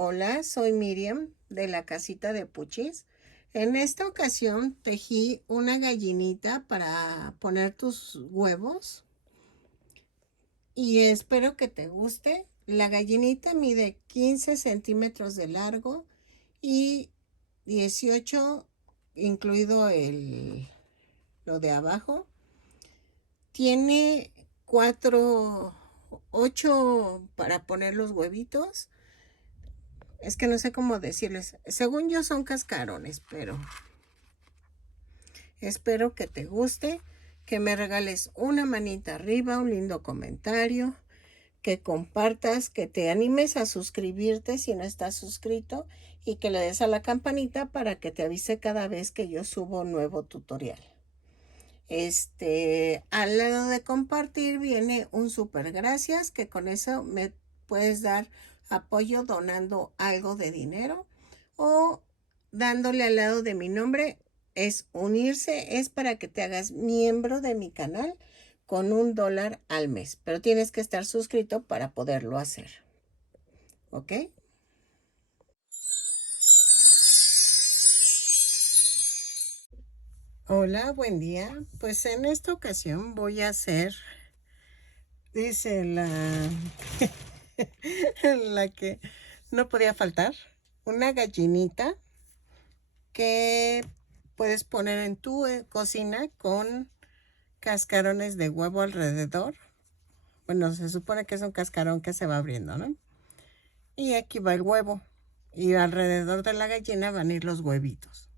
Hola, soy Miriam de la casita de Puchis. En esta ocasión tejí una gallinita para poner tus huevos y espero que te guste. La gallinita mide 15 centímetros de largo y 18, incluido lo de abajo. Tiene 8 para poner los huevitos. Es que no sé cómo decirles. Según yo son cascarones, pero espero que te guste, que me regales una manita arriba, un lindo comentario, que compartas, que te animes a suscribirte si no estás suscrito y que le des a la campanita para que te avise cada vez que yo subo un nuevo tutorial. Al lado de compartir viene un super gracias, que con eso me puedes dar apoyo donando algo de dinero o dándole al lado de mi nombre. Es unirse, es para que te hagas miembro de mi canal con $1 al mes, pero tienes que estar suscrito para poderlo hacer. ¿Ok? Hola, buen día. Pues en esta ocasión voy a hacer, dice la que no podía faltar, una gallinita que puedes poner en tu cocina con cascarones de huevo alrededor. Bueno, se supone que es un cascarón que se va abriendo, ¿no? Y aquí va el huevo. Y alrededor de la gallina van a ir los huevitos.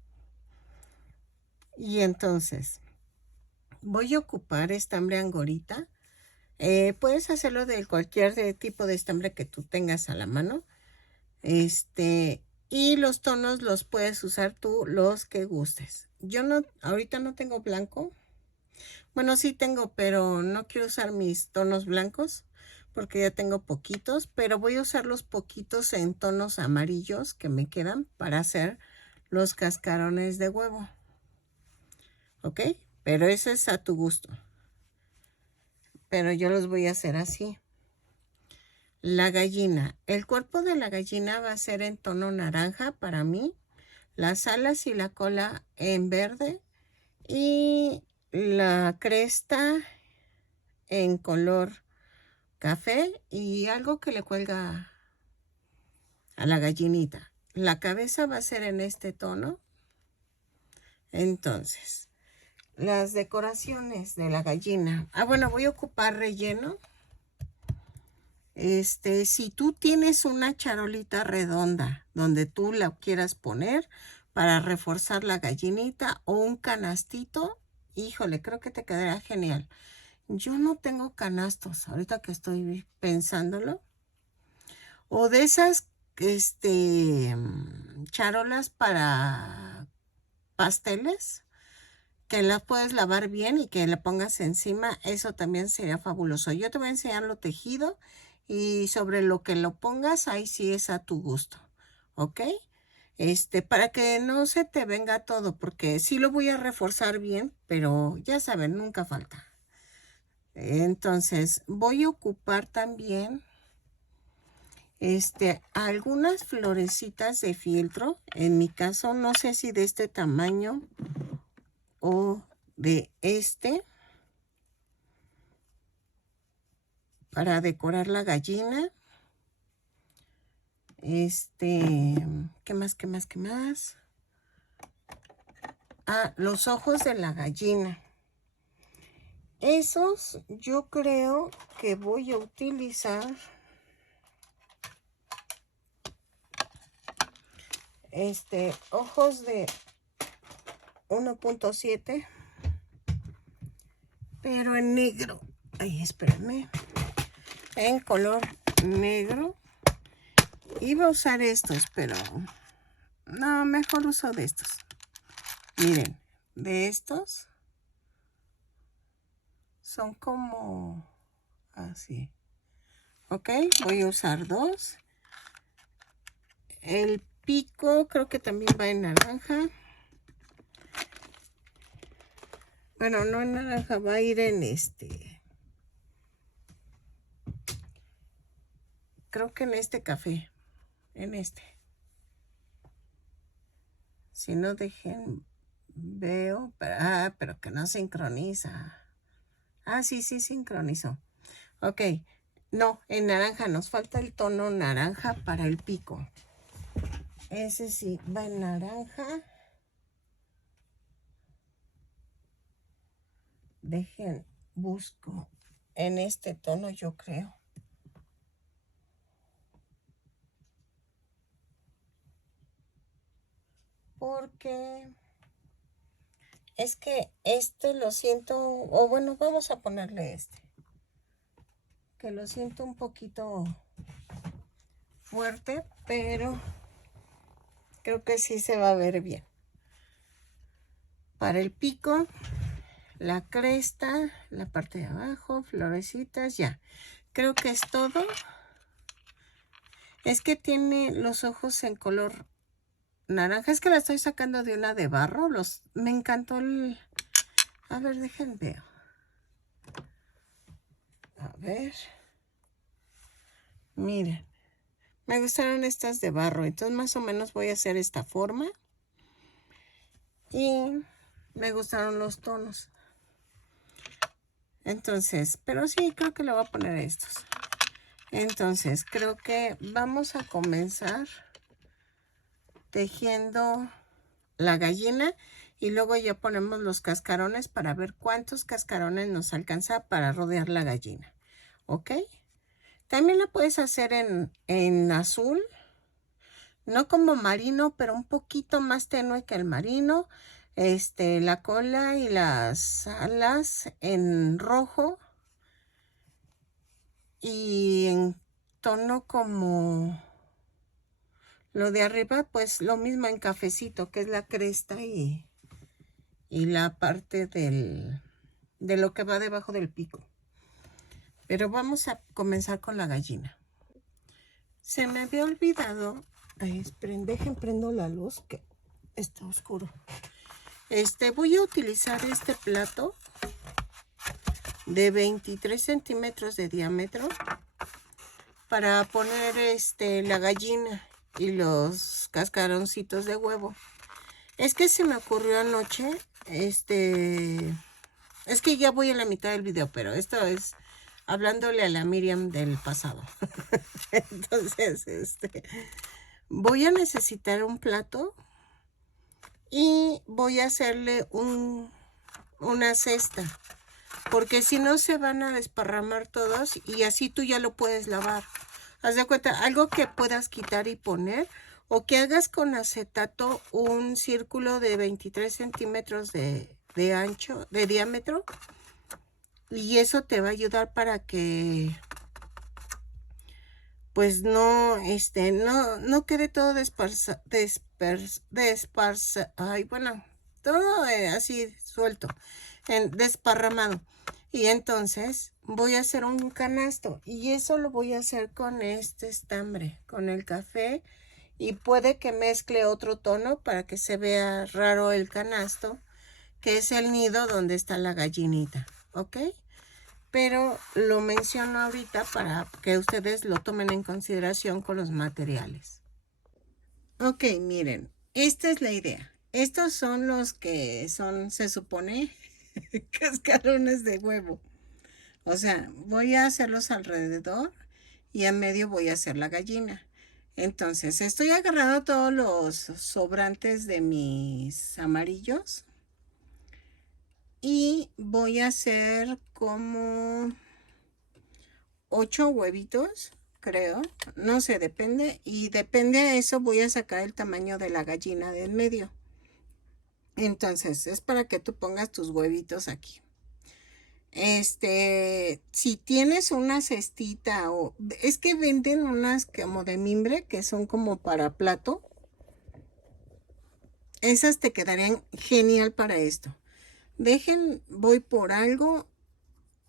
Y entonces, voy a ocupar estambre angorita. Puedes hacerlo de cualquier tipo de estambre que tú tengas a la mano. Y los tonos los puedes usar tú los que gustes. Yo no, ahorita no tengo blanco. Bueno, sí tengo, pero no quiero usar mis tonos blancos porque ya tengo poquitos, pero voy a usar los poquitos en tonos amarillos que me quedan para hacer los cascarones de huevo. ¿Ok? Pero eso es a tu gusto. Pero yo los voy a hacer así. La gallina. El cuerpo de la gallina va a ser en tono naranja para mí. Las alas y la cola en verde. Y la cresta en color café y algo que le cuelga a la gallinita. La cabeza va a ser en este tono. Entonces, las decoraciones de la gallina. Bueno, voy a ocupar relleno. Si tú tienes una charolita redonda donde tú la quieras poner para reforzar la gallinita o un canastito, híjole, creo que te quedará genial. Yo no tengo canastos, ahorita que estoy pensándolo. O de esas, charolas para pasteles, que las puedes lavar bien y que le pongas encima, eso también sería fabuloso. Yo te voy a enseñar lo tejido y sobre lo que lo pongas, ahí sí es a tu gusto, ¿ok? Para que no se te venga todo, porque sí lo voy a reforzar bien, pero ya saben, nunca falta. Entonces, voy a ocupar también algunas florecitas de fieltro. En mi caso, no sé si de este tamaño o de para decorar la gallina. ¿Qué más, qué más, qué más? Los ojos de la gallina. Esos yo creo que voy a utilizar ojos de 1.7, pero en negro. Ay, espérenme. En color negro. Iba a usar estos, pero no, mejor uso de estos. Miren, de estos son como así. Ok, voy a usar dos. El pico creo que también va en naranja. Bueno, no en naranja, va a ir en creo que en este café. en este. Si no dejen, veo, pero que no sincroniza. Sí sincronizó. Ok, no, en naranja, nos falta el tono naranja para el pico. Ese sí, va en naranja. Dejen, busco en este tono, yo creo. Porque es que este lo siento, o bueno, vamos a ponerle este, que lo siento un poquito fuerte, pero creo que sí se va a ver bien. Para el pico, la cresta, la parte de abajo, florecitas, ya. Creo que es todo. Es que tiene los ojos en color naranja. Es que la estoy sacando de una de barro. Me encantó el... A ver, dejen ver. A ver. Miren. Me gustaron estas de barro. Entonces más o menos voy a hacer esta forma. Y me gustaron los tonos. Entonces, pero sí, creo que le voy a poner estos. Entonces, creo que vamos a comenzar tejiendo la gallina y luego ya ponemos los cascarones para ver cuántos cascarones nos alcanza para rodear la gallina. ¿Ok? También la puedes hacer en azul, no como marino, pero un poquito más tenue que el marino. La cola y las alas en rojo y en tono como lo de arriba, pues lo mismo en cafecito, que es la cresta y la parte de lo que va debajo del pico. Pero vamos a comenzar con la gallina. Se me había olvidado. Esperen, prendo la luz que está oscuro. Voy a utilizar este plato de 23 centímetros de diámetro para poner la gallina y los cascaroncitos de huevo. Es que se me ocurrió anoche, es que ya voy a la mitad del video, pero esto es hablándole a la Miriam del pasado. Entonces, voy a necesitar un plato y voy a hacerle una cesta, porque si no se van a desparramar todos y así tú ya lo puedes lavar. Haz de cuenta, algo que puedas quitar y poner, o que hagas con acetato un círculo de 23 centímetros de ancho, de diámetro, y eso te va a ayudar para que pues no quede todo todo así suelto, desparramado. Y entonces voy a hacer un canasto y eso lo voy a hacer con este estambre, con el café, y puede que mezcle otro tono para que se vea raro el canasto, que es el nido donde está la gallinita, ¿ok? Pero lo menciono ahorita para que ustedes lo tomen en consideración con los materiales. Ok, miren, esta es la idea. Estos son los que son, se supone, cascarones de huevo. O sea, voy a hacerlos alrededor y en medio voy a hacer la gallina. Entonces, estoy agarrando todos los sobrantes de mis amarillos y voy a hacer como 8 huevitos, creo. No sé, depende. Y depende de eso voy a sacar el tamaño de la gallina de en medio. Entonces, es para que tú pongas tus huevitos aquí. Si tienes una cestita o... Es que venden unas como de mimbre que son como para plato. Esas te quedarían genial para esto. Voy por algo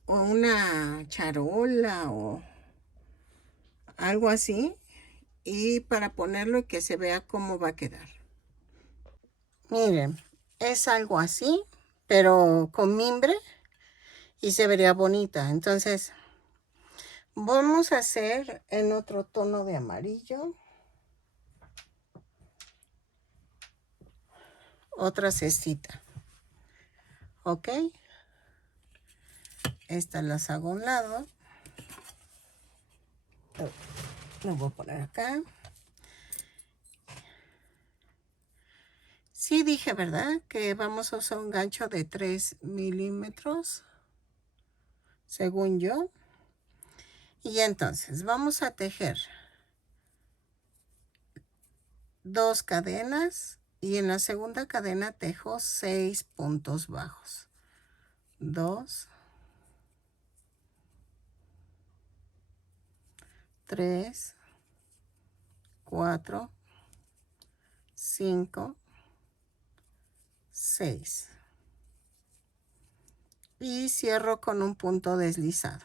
o una charola o algo así, y para ponerlo y que se vea cómo va a quedar. Miren, es algo así, pero con mimbre y se vería bonita. Entonces, vamos a hacer en otro tono de amarillo. otra cestita. Ok, estas las hago a un lado. Lo voy a poner acá. Sí dije, ¿verdad? Que vamos a usar un gancho de 3 milímetros, según yo. Y entonces vamos a tejer 2 cadenas y en la segunda cadena tejo 6 puntos bajos. 2, 3, 4, 5, 6. Y cierro con un punto deslizado.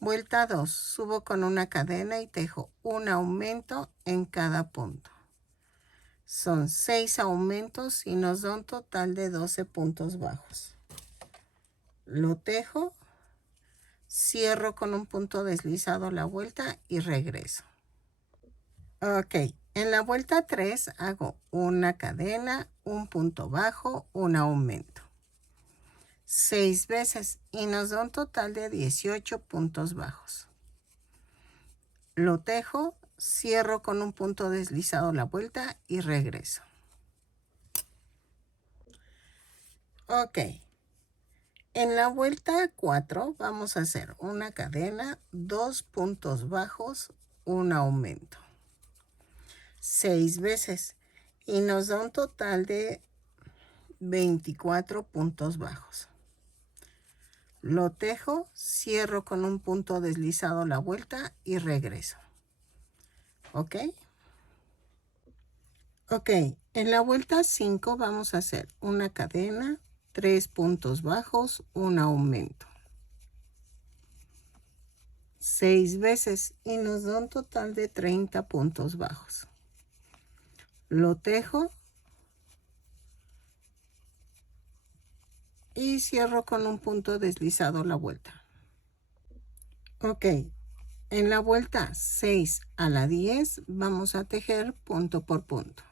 Vuelta 2, subo con una cadena y tejo un aumento en cada punto. Son 6 aumentos y nos da un total de 12 puntos bajos. Lo tejo, cierro con un punto deslizado la vuelta y regreso. Ok, en la vuelta 3 hago una cadena, un punto bajo, un aumento. 6 veces y nos da un total de 18 puntos bajos. Lo tejo, cierro con un punto deslizado la vuelta y regreso. Ok, en la vuelta 4 vamos a hacer una cadena, 2 puntos bajos, un aumento. 6 veces y nos da un total de 24 puntos bajos. Lo tejo, cierro con un punto deslizado la vuelta y regreso. ¿Ok? Ok, en la vuelta 5 vamos a hacer una cadena, 3 puntos bajos, un aumento. 6 veces y nos da un total de 30 puntos bajos. Lo tejo y cierro con un punto deslizado la vuelta. Ok, en la vuelta 6 a la 10 vamos a tejer punto por punto.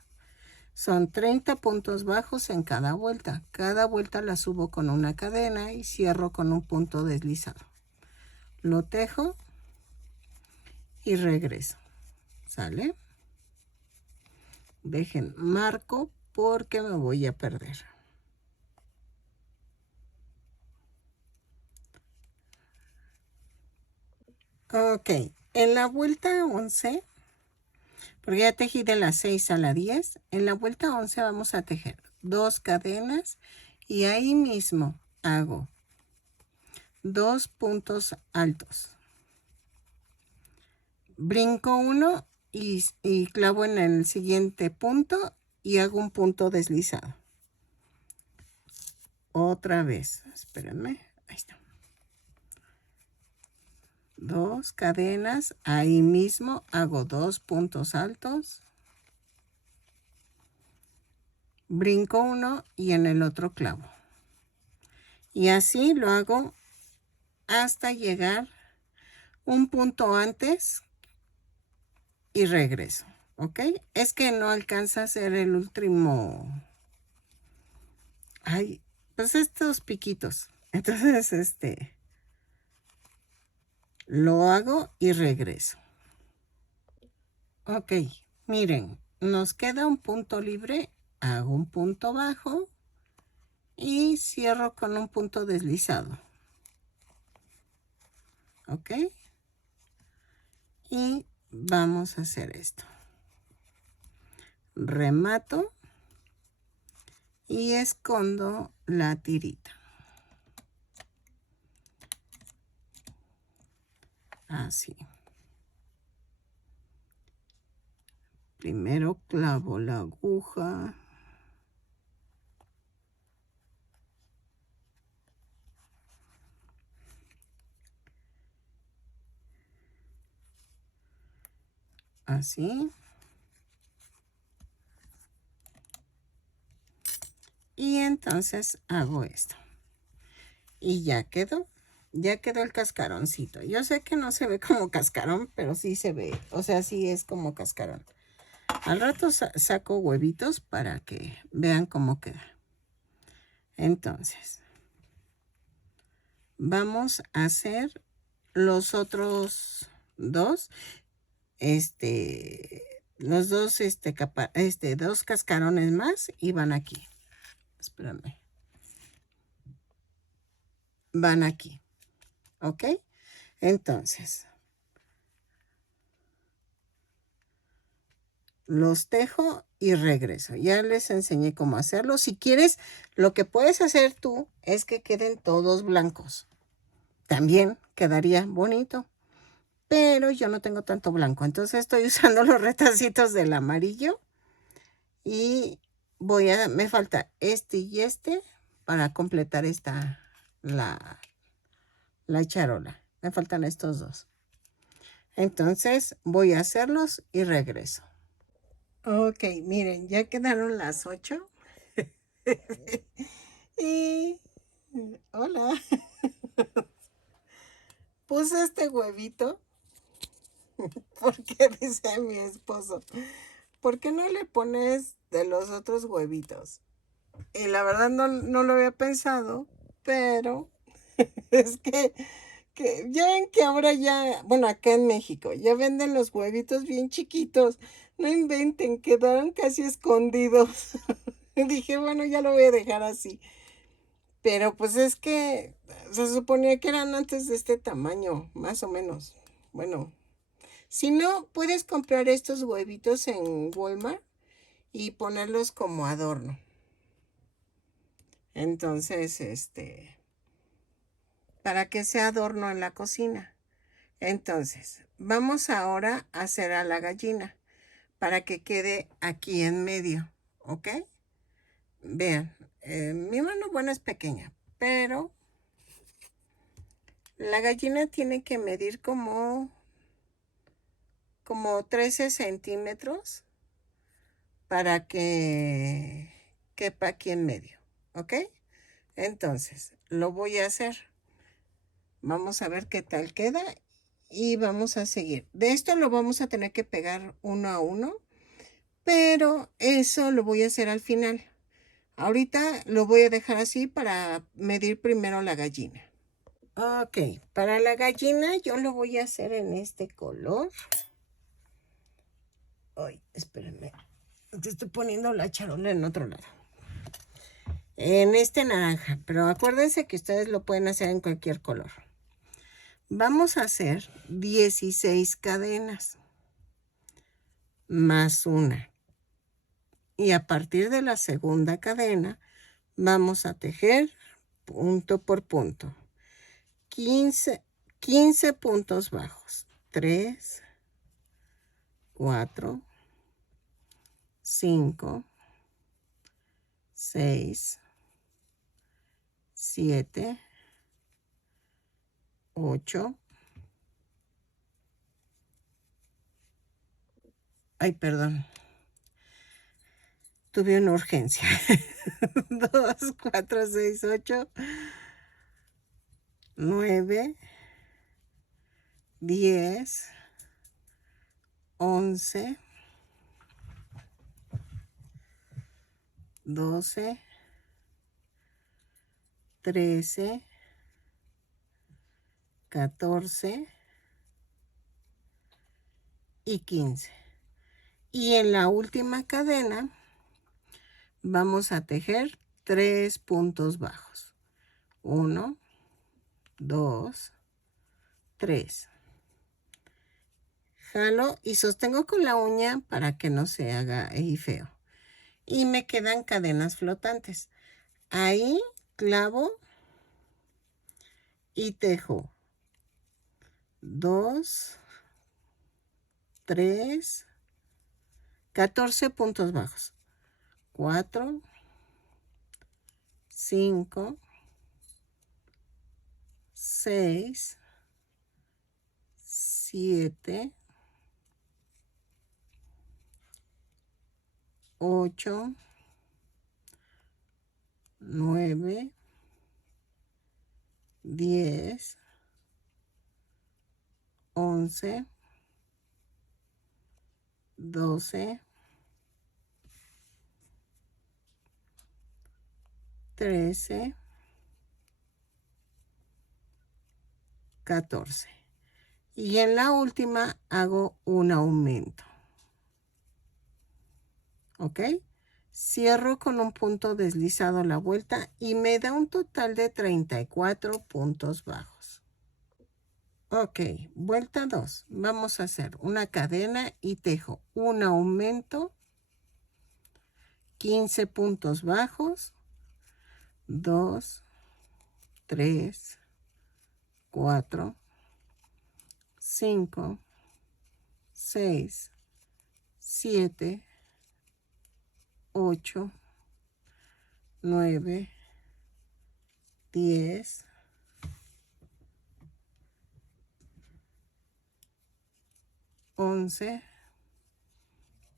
Son 30 puntos bajos en cada vuelta. Cada vuelta la subo con una cadena y cierro con un punto deslizado. Lo tejo y regreso. ¿Sale? Dejen marco porque me voy a perder. Ok, en la vuelta 11, porque ya tejí de la 6 a la 10, en la vuelta 11 vamos a tejer 2 cadenas y ahí mismo hago 2 puntos altos. Brinco uno y clavo en el siguiente punto y hago un punto deslizado. Otra vez, espérenme, ahí está. 2 cadenas, ahí mismo hago 2 puntos altos, brinco uno y en el otro clavo. Y así lo hago hasta llegar un punto antes y regreso, ¿ok? Es que no alcanza a ser el último. Ay, pues estos piquitos. Entonces, lo hago y regreso. Ok, miren, nos queda un punto libre, hago un punto bajo y cierro con un punto deslizado. Ok, y vamos a hacer esto. Remato y escondo la tirita. Así. Primero clavo la aguja. Así. Y entonces hago esto. Y ya quedó. Ya quedó el cascaroncito. Yo sé que no se ve como cascarón, pero sí se ve. O sea, sí es como cascarón. Al rato saco huevitos para que vean cómo queda. Entonces, vamos a hacer los otros dos. Los dos, dos cascarones más y van aquí. Espérame. Van aquí. ¿Ok? Entonces, los tejo y regreso. Ya les enseñé cómo hacerlo. Si quieres, lo que puedes hacer tú es que queden todos blancos. También quedaría bonito. Pero yo no tengo tanto blanco. Entonces estoy usando los retacitos del amarillo. Y me falta este y este para completar la charola. Me faltan estos dos. Entonces voy a hacerlos y regreso. Ok, miren, ya quedaron las 8. Y hola. Puse este huevito porque dice mi esposo, ¿por qué no le pones de los otros huevitos? Y la verdad no lo había pensado, pero es que ya ven que ahora ya, bueno, acá en México, ya venden los huevitos bien chiquitos. No inventen, quedaron casi escondidos. Dije, bueno, ya lo voy a dejar así. Pero pues es que se suponía que eran antes de este tamaño, más o menos. Bueno, si no, puedes comprar estos huevitos en Walmart y ponerlos como adorno. Entonces, para que sea adorno en la cocina. Entonces, vamos ahora a hacer a la gallina para que quede aquí en medio, ¿ok? Vean, mi mano, bueno, es pequeña, pero la gallina tiene que medir como 13 centímetros para que quepa aquí en medio, ¿ok? Entonces, lo voy a hacer. Vamos a ver qué tal queda y vamos a seguir. De esto lo vamos a tener que pegar uno a uno, pero eso lo voy a hacer al final. Ahorita lo voy a dejar así para medir primero la gallina. Ok, para la gallina yo lo voy a hacer en este color. Ay, espérenme. Te estoy poniendo la charola en otro lado. En este naranja, pero acuérdense que ustedes lo pueden hacer en cualquier color. Vamos a hacer 16 cadenas más una. Y a partir de la segunda cadena vamos a tejer punto por punto. 15 puntos bajos. 3, 4, 5, 6, 7, 8. Ay, perdón. Tuve una urgencia. 2, 4, 6, 8, 9, 10, 11, 12, 13, 14 y 15. Y en la última cadena vamos a tejer 3 puntos bajos. 1, 2, 3. Jalo y sostengo con la uña para que no se haga ahí feo. Y me quedan cadenas flotantes. Ahí clavo y tejo 2, 3, 14 puntos bajos. 4, 5, 6, 7, 8, 9, 10, 11, 12, 13, 14. Y en la última hago un aumento. ¿Ok? Cierro con un punto deslizado la vuelta y me da un total de 34 puntos bajos. Ok, vuelta 2. Vamos a hacer una cadena y tejo un aumento, 15 puntos bajos, 2, 3, 4, 5, 6, 7, 8, 9, 10, 11,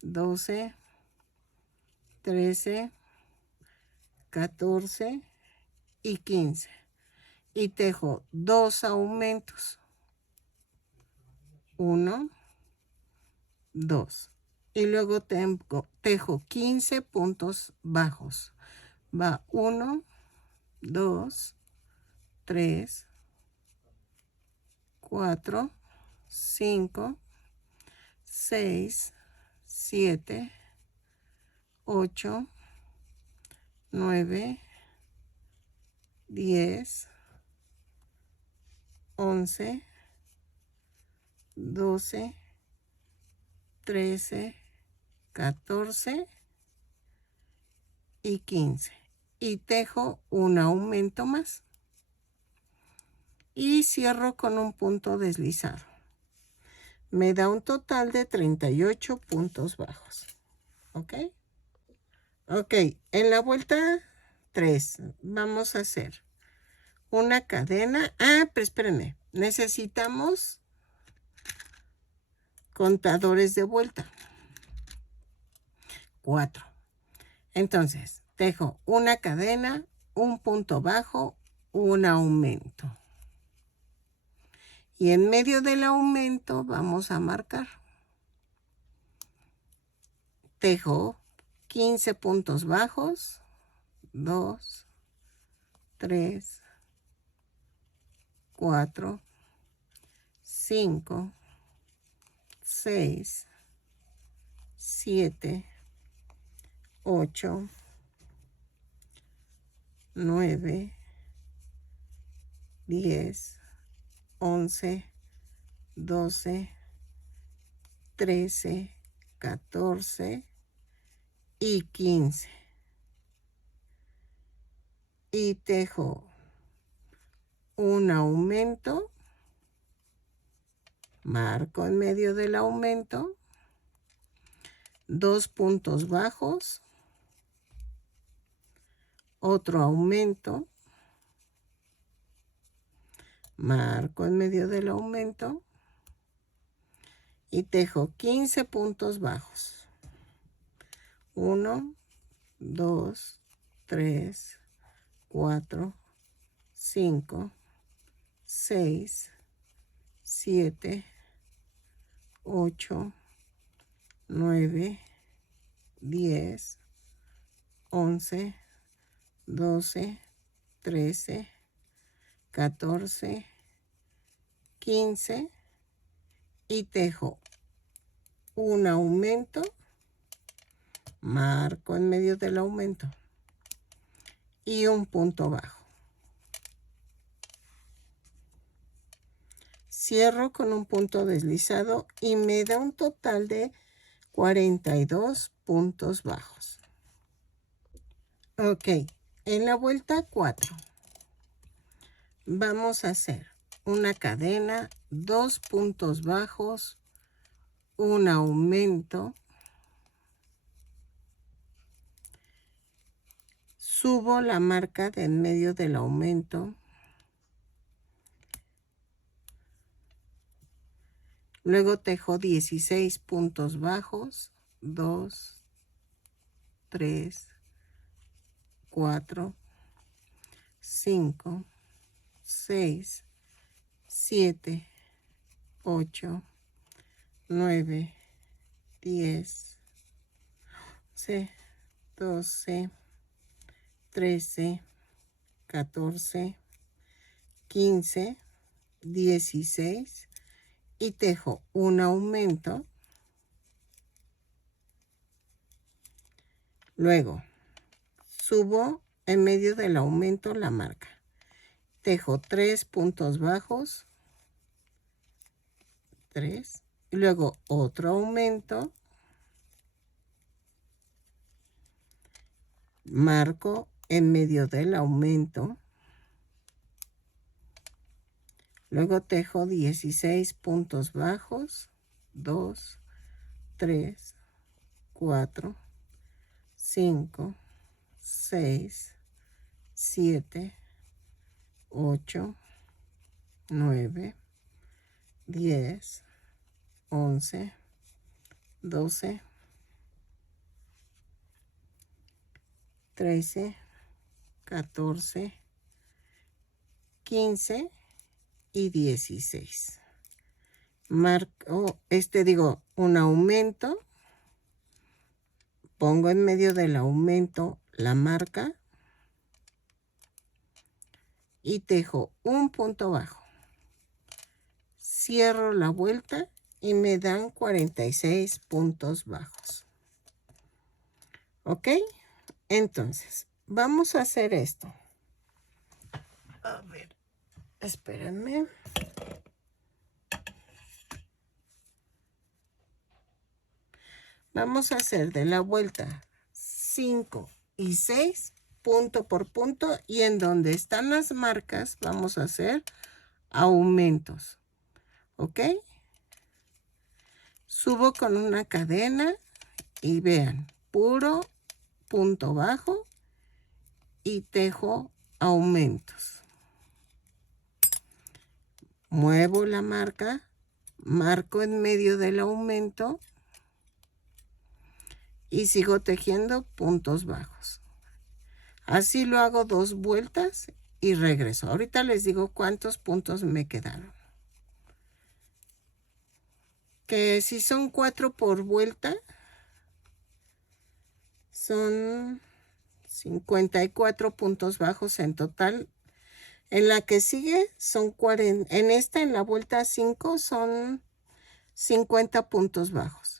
12, 13, 14 y 15. Y tejo 2 aumentos. 1, 2. Y luego tejo 15 puntos bajos. Va 1, 2, 3, 4, 5, 6, 7, 8, 9, 10, 11, 12, 13, 14 y 15. Y tejo un aumento más. Y cierro con un punto deslizado. Me da un total de 38 puntos bajos. ¿Ok? Ok, en la vuelta 3 vamos a hacer una cadena. Pero espérenme. Necesitamos contadores de vuelta. 4. Entonces, tejo una cadena, un punto bajo, un aumento. Y en medio del aumento vamos a marcar. Tejo 15 puntos bajos, 2, 3, 4, 5, 6, 7, 8, 9, 10, 11, 12, 13, 14 y 15. Y tejo un aumento, marco en medio del aumento, 2 puntos bajos, otro aumento, marco en medio del aumento y tejo 15 puntos bajos. 1, 2, 3, 4, 5, 6, 7, 8, 9, 10, 11, 12, 13, 14, 15 y tejo un aumento, marco en medio del aumento y un punto bajo. Cierro con un punto deslizado y me da un total de 42 puntos bajos. Ok, en la vuelta 4 vamos a hacer una cadena, 2 puntos bajos, un aumento, subo la marca de en medio del aumento, luego tejo 16 puntos bajos, 2, 3, 4, 5, 6, 7, 8, 9, 10, 11, 12, 13, 14, 15, 16 y tejo un aumento. Luego subo en medio del aumento la marca. Tejo 3 puntos bajos, 3, y luego otro aumento, marco en medio del aumento, luego tejo 16 puntos bajos, 2, 3, 4, 5, 6, 7, 8, 9, 10, 11, 12, 13, 14, 15 y 16. Marco, un aumento. Pongo en medio del aumento la marca y tejo un punto bajo. Cierro la vuelta y me dan 46 puntos bajos. ¿Ok? Entonces, vamos a hacer esto. A ver, espérenme. Vamos a hacer de la vuelta 5 y 6, punto por punto, y en donde están las marcas vamos a hacer aumentos. ¿Ok? Subo con una cadena y vean, puro punto bajo y tejo aumentos. Muevo la marca, marco en medio del aumento y sigo tejiendo puntos bajos. Así lo hago 2 vueltas y regreso. Ahorita les digo cuántos puntos me quedaron. Que si son 4 por vuelta, son 54 puntos bajos en total. En la que sigue son 40. En la vuelta 5, son 50 puntos bajos.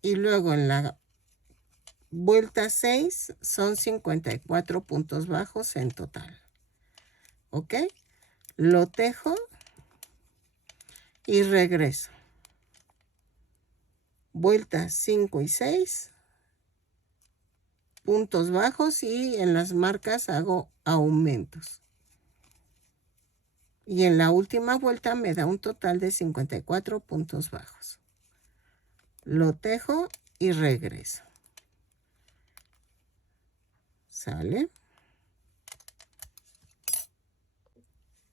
Y luego en la vuelta 6 son 54 puntos bajos en total. ¿Ok? Lo tejo y regreso. Vuelta 5 y 6, puntos bajos, y en las marcas hago aumentos. Y en la última vuelta me da un total de 54 puntos bajos. Lo tejo y regreso. ¿Sale?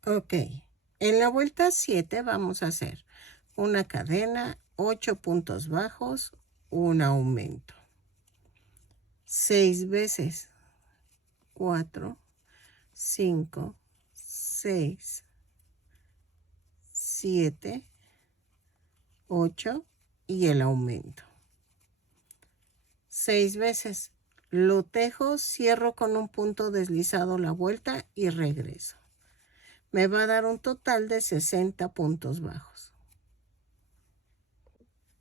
Ok. En la vuelta 7 vamos a hacer una cadena, 8 puntos bajos, un aumento. 6 veces. 4, 5, 6, 7, 8 y el aumento. 6 veces. Lo tejo, cierro con un punto deslizado la vuelta y regreso. Me va a dar un total de 60 puntos bajos.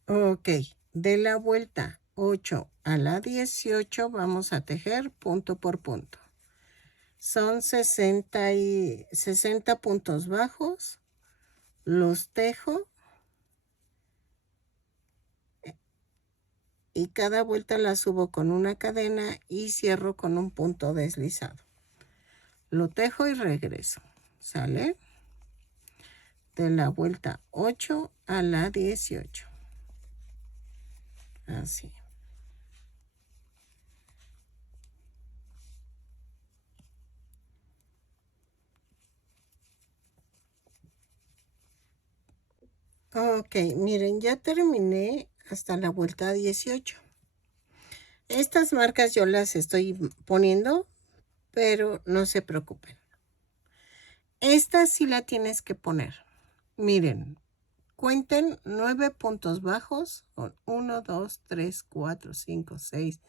Ok, de la vuelta 8 a la 18 vamos a tejer punto por punto. Son 60 puntos bajos. Los tejo. Y cada vuelta la subo con una cadena y cierro con un punto deslizado. Lo tejo y regreso. ¿Sale? De la vuelta 8 a la 18. Así. Ok, miren, ya terminé hasta la vuelta 18. Estas marcas yo las estoy poniendo, pero no se preocupen. Esta sí la tienes que poner. Miren, cuenten 9 puntos bajos. 1, 2, 3, 4, 5, 6,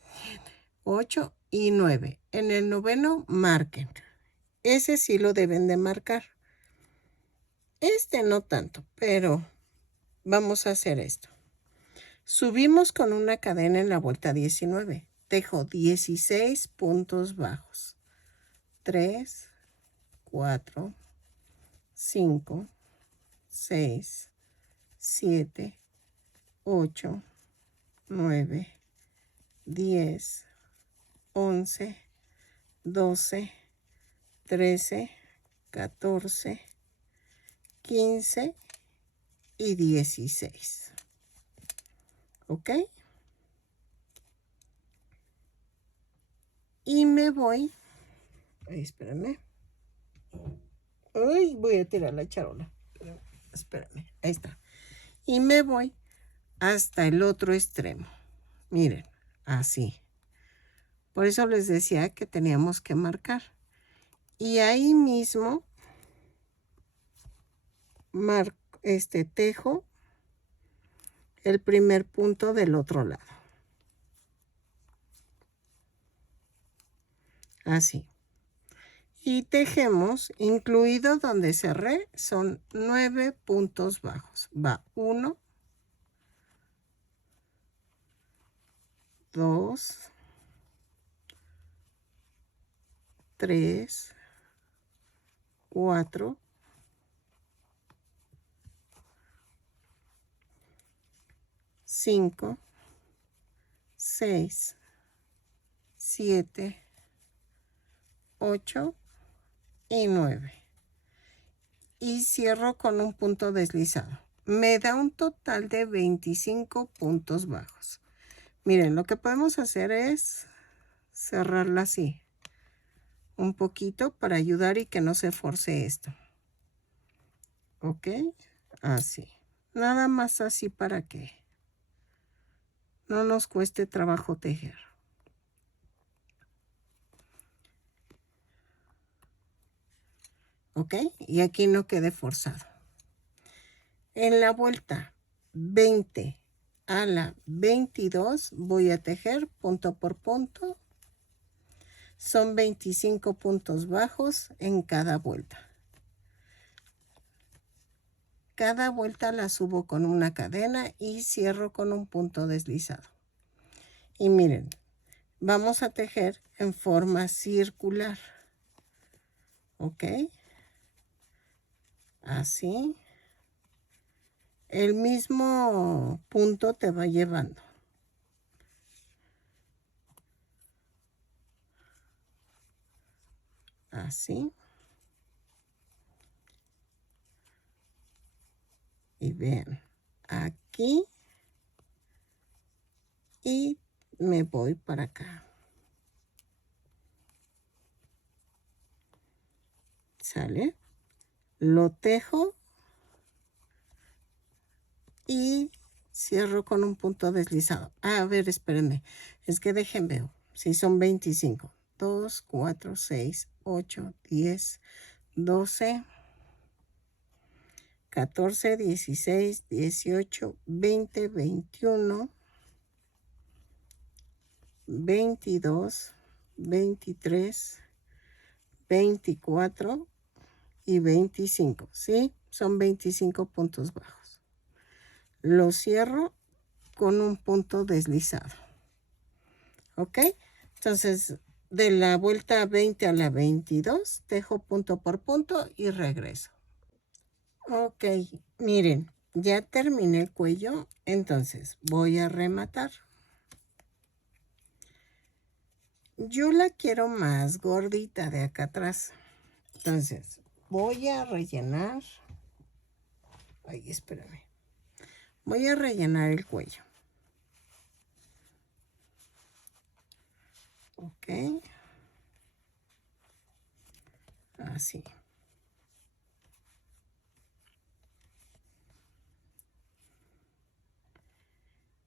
8 y 9. En el noveno marquen. Ese sí lo deben de marcar. Este no tanto, pero vamos a hacer esto. Subimos con una cadena en la vuelta 19. Tejo 16 puntos bajos. 3, 4, 5, 6, 7, 8, 9, 10, 11, 12, 13, 14, 15 y 16. ¿Ok? Y me voy. Ay, espérame. Ay, voy a tirar la charola. Espérame. Ahí está. Y me voy hasta el otro extremo. Miren, así. Por eso les decía que teníamos que marcar. Y ahí mismo tejo el primer punto del otro lado. Así. Y tejemos, incluido donde cerré, son 9 puntos bajos. Va 1, 2, 3, 4, 5, 6, 7, 8 y 9. Y cierro con un punto deslizado. Me da un total de 25 puntos bajos. Miren, lo que podemos hacer es cerrarla así. Un poquito para ayudar y que no se force esto. ¿Ok? Así. Nada más así para que no nos cueste trabajo tejer. ¿Ok? Y aquí no quede forzado. En la vuelta 20 a la 22 voy a tejer punto por punto. Son 25 puntos bajos en cada vuelta. Cada vuelta la subo con una cadena y cierro con un punto deslizado. Y miren, vamos a tejer en forma circular. ¿Ok? Así. El mismo punto te va llevando. Así. Y vean, aquí. Y me voy para acá. ¿Sale? Lo tejo. Y cierro con un punto deslizado. A ver, espérenme. Es que dejen veo. Si son 25. 2, 4, 6, 8, 10, 12, 14, 16, 18, 20, 21, 22, 23, 24 y 25. ¿Sí? Son 25 puntos bajos. Lo cierro con un punto deslizado. ¿Ok? Entonces, de la vuelta 20 a la 22, tejo punto por punto y regreso. Ok, miren, ya terminé el cuello, entonces voy a rematar. Yo la quiero más gordita de acá atrás. Entonces, voy a rellenar. Ay, espérame. Voy a rellenar el cuello. Ok. Así.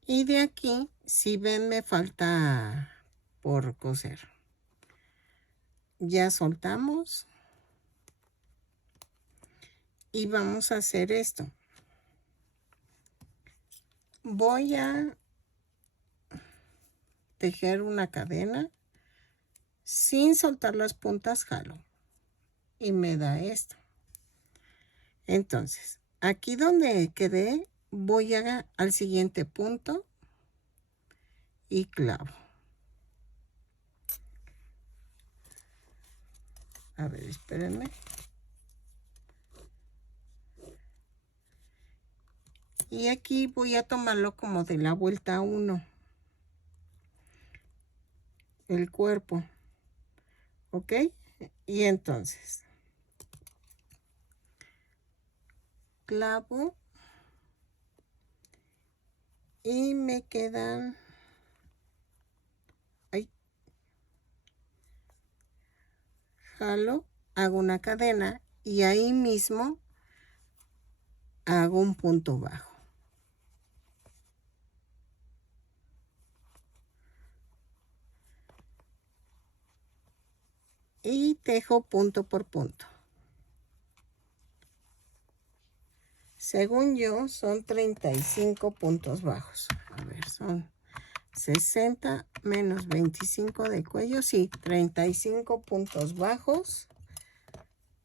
Y de aquí, si ven, me falta por coser. Ya soltamos. Y vamos a hacer esto. Voy a tejer una cadena sin soltar las puntas, jalo. y me da esto. Entonces, aquí donde quedé, voy al siguiente punto y clavo. A ver, espérenme. Y aquí voy a tomarlo como de la vuelta 1. El cuerpo. ¿Ok? Y entonces, clavo. Y me quedan... Ahí. Jalo, hago una cadena y ahí mismo hago un punto bajo. Y tejo punto por punto. Según yo, son 35 puntos bajos. A ver, son 60 menos 25 de cuello. Sí, 35 puntos bajos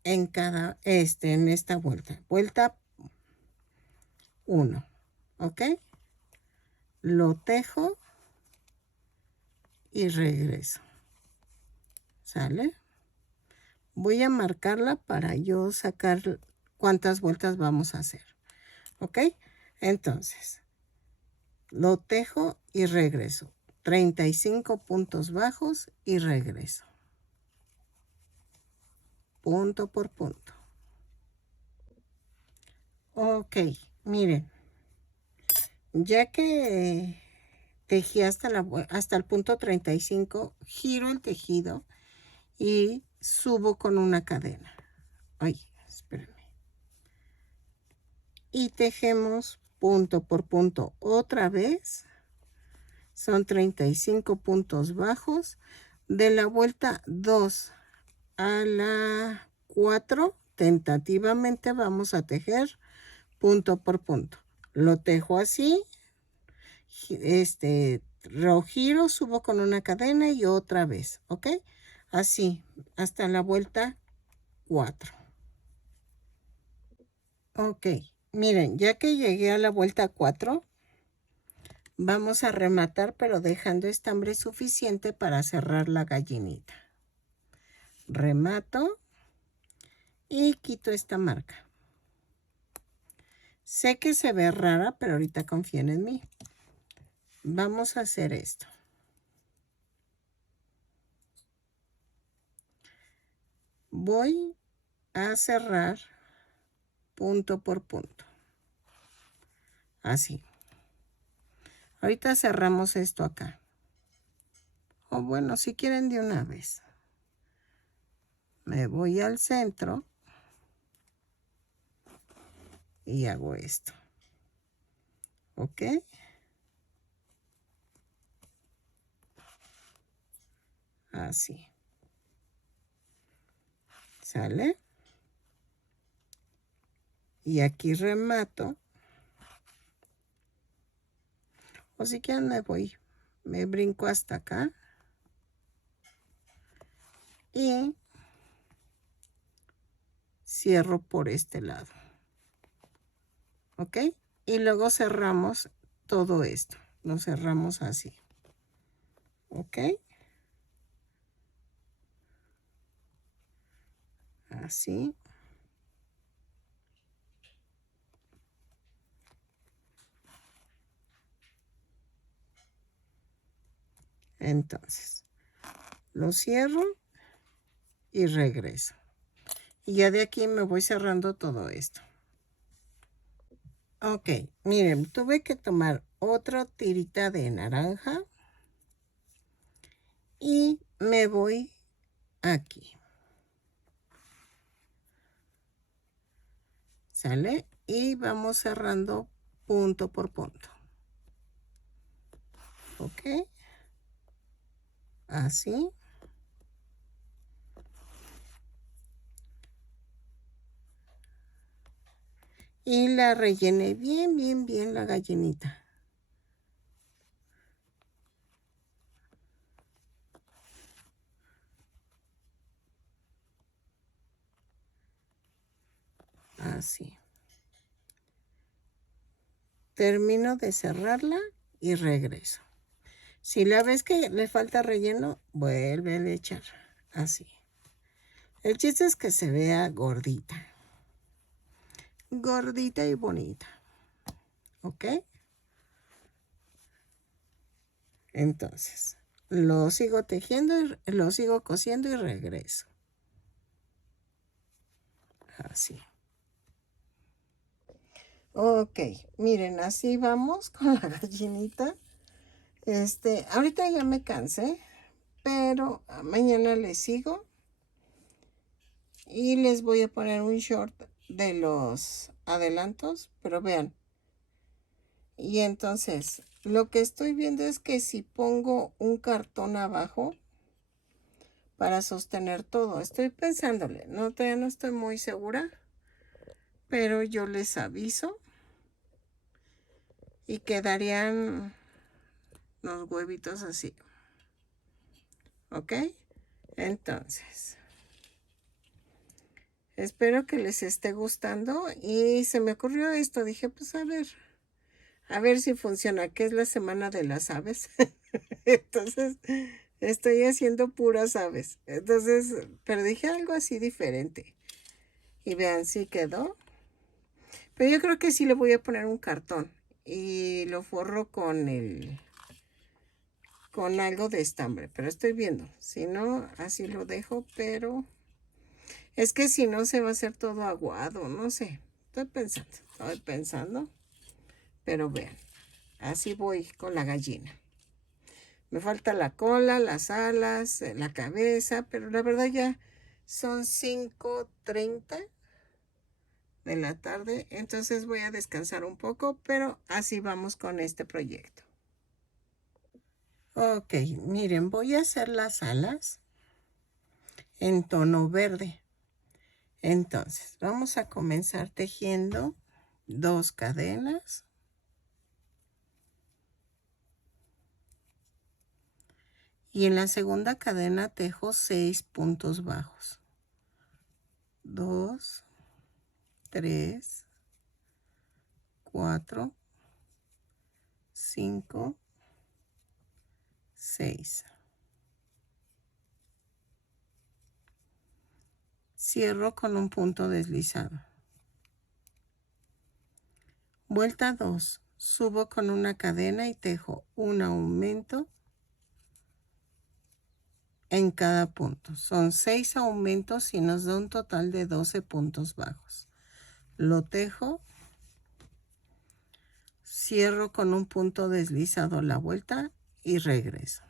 en cada, en esta vuelta. Vuelta 1. ¿Ok? Lo tejo y regreso. ¿Sale? Voy a marcarla para yo sacar cuántas vueltas vamos a hacer. ¿Ok? Entonces, lo tejo y regreso. 35 puntos bajos y regreso. Punto por punto. Ok, miren. Ya que tejí hasta el punto 35, giro el tejido y subo con una cadena. Ay, espérenme. Y tejemos punto por punto otra vez. Son 35 puntos bajos. De la vuelta 2 a la 4, tentativamente vamos a tejer punto por punto. Lo tejo así. Lo giro, subo con una cadena y otra vez. ¿Ok? Así, hasta la vuelta 4. Ok, miren, ya que llegué a la vuelta 4, vamos a rematar, pero dejando estambre suficiente para cerrar la gallinita. Remato y quito esta marca. Sé que se ve rara, pero ahorita confíen en mí. Vamos a hacer esto. Voy a cerrar punto por punto. Así. Ahorita cerramos esto acá. O bueno, si quieren de una vez. Me voy al centro y hago esto. ¿Ok? Así. ¿Sale? Y aquí remato. O si quieren me brinco hasta acá. Y cierro por este lado. ¿Ok? Y luego cerramos todo esto. Lo cerramos así. ¿Ok? Así. Entonces, lo cierro y regreso. Y ya de aquí me voy cerrando todo esto. Ok, miren, tuve que tomar otra tirita de naranja y me voy aquí. ¿Sale? Y vamos cerrando punto por punto. ¿Ok? Así. Y la rellené bien, bien, bien la gallinita. así. Termino de cerrarla y regreso. Si la ves que le falta relleno, vuelve a echar así. El chiste es que se vea gordita. Gordita y bonita. ¿Ok? Entonces, lo sigo tejiendo, lo sigo cosiendo y regreso. Así. Ok, miren, así vamos con la gallinita. Ahorita ya me cansé, pero mañana les sigo. Y les voy a poner un short de los adelantos, pero vean. Y entonces, lo que estoy viendo es que si pongo un cartón abajo para sostener todo, estoy pensándole, no, todavía no estoy muy segura, pero yo les aviso y quedarían los huevitos así. ¿Ok? Entonces, espero que les esté gustando y se me ocurrió esto, dije, pues a ver si funciona, que es la semana de las aves. Entonces, estoy haciendo puras aves. Entonces, pero dije algo así diferente. Y vean, sí quedó. Pero yo creo que sí le voy a poner un cartón. Y lo forro con algo de estambre. Pero estoy viendo. Si no, así lo dejo. Pero es que si no se va a hacer todo aguado. No sé. Estoy pensando. Pero vean. Así voy con la gallina. Me falta la cola, las alas, la cabeza, pero la verdad ya son 5:30 de la tarde, entonces voy a descansar un poco, pero así vamos con este proyecto. Ok, miren, voy a hacer las alas en tono verde. Entonces, vamos a comenzar tejiendo 2 cadenas. Y en la segunda cadena tejo 6 puntos bajos. 2, 3, 4, 5, 6. Cierro con un punto deslizado. Vuelta 2. Subo con una cadena y tejo un aumento en cada punto. Son 6 aumentos y nos da un total de 12 puntos bajos. Lo tejo, cierro con un punto deslizado la vuelta y regreso.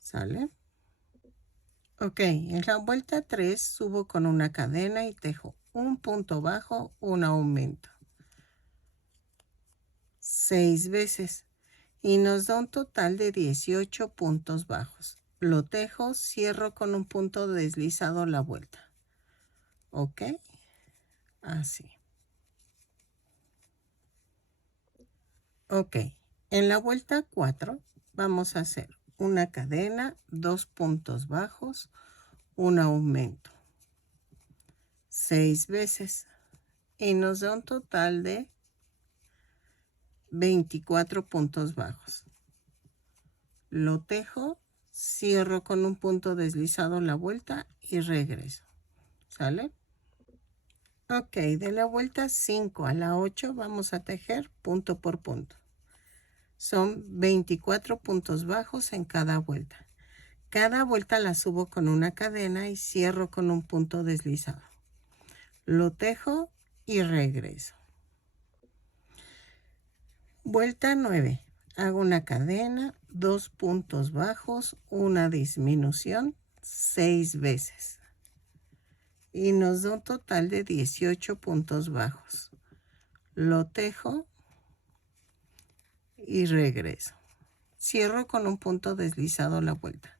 ¿Sale? Ok, en la vuelta 3 subo con una cadena y tejo un punto bajo, un aumento. 6 veces y nos da un total de 18 puntos bajos. Lo tejo, cierro con un punto deslizado la vuelta. ¿Ok? Así. Ok, en la vuelta 4 vamos a hacer una cadena, 2 puntos bajos, un aumento. 6 veces y nos da un total de 24 puntos bajos. Lo tejo, cierro con un punto deslizado la vuelta y regreso. ¿Sale? Ok, de la vuelta 5 a la 8 vamos a tejer punto por punto. Son 24 puntos bajos en cada vuelta. Cada vuelta la subo con una cadena y cierro con un punto deslizado. Lo tejo y regreso. Vuelta 9. Hago una cadena, 2 puntos bajos, una disminución, 6 veces. Y nos da un total de 18 puntos bajos. Lo tejo y regreso. Cierro con un punto deslizado la vuelta.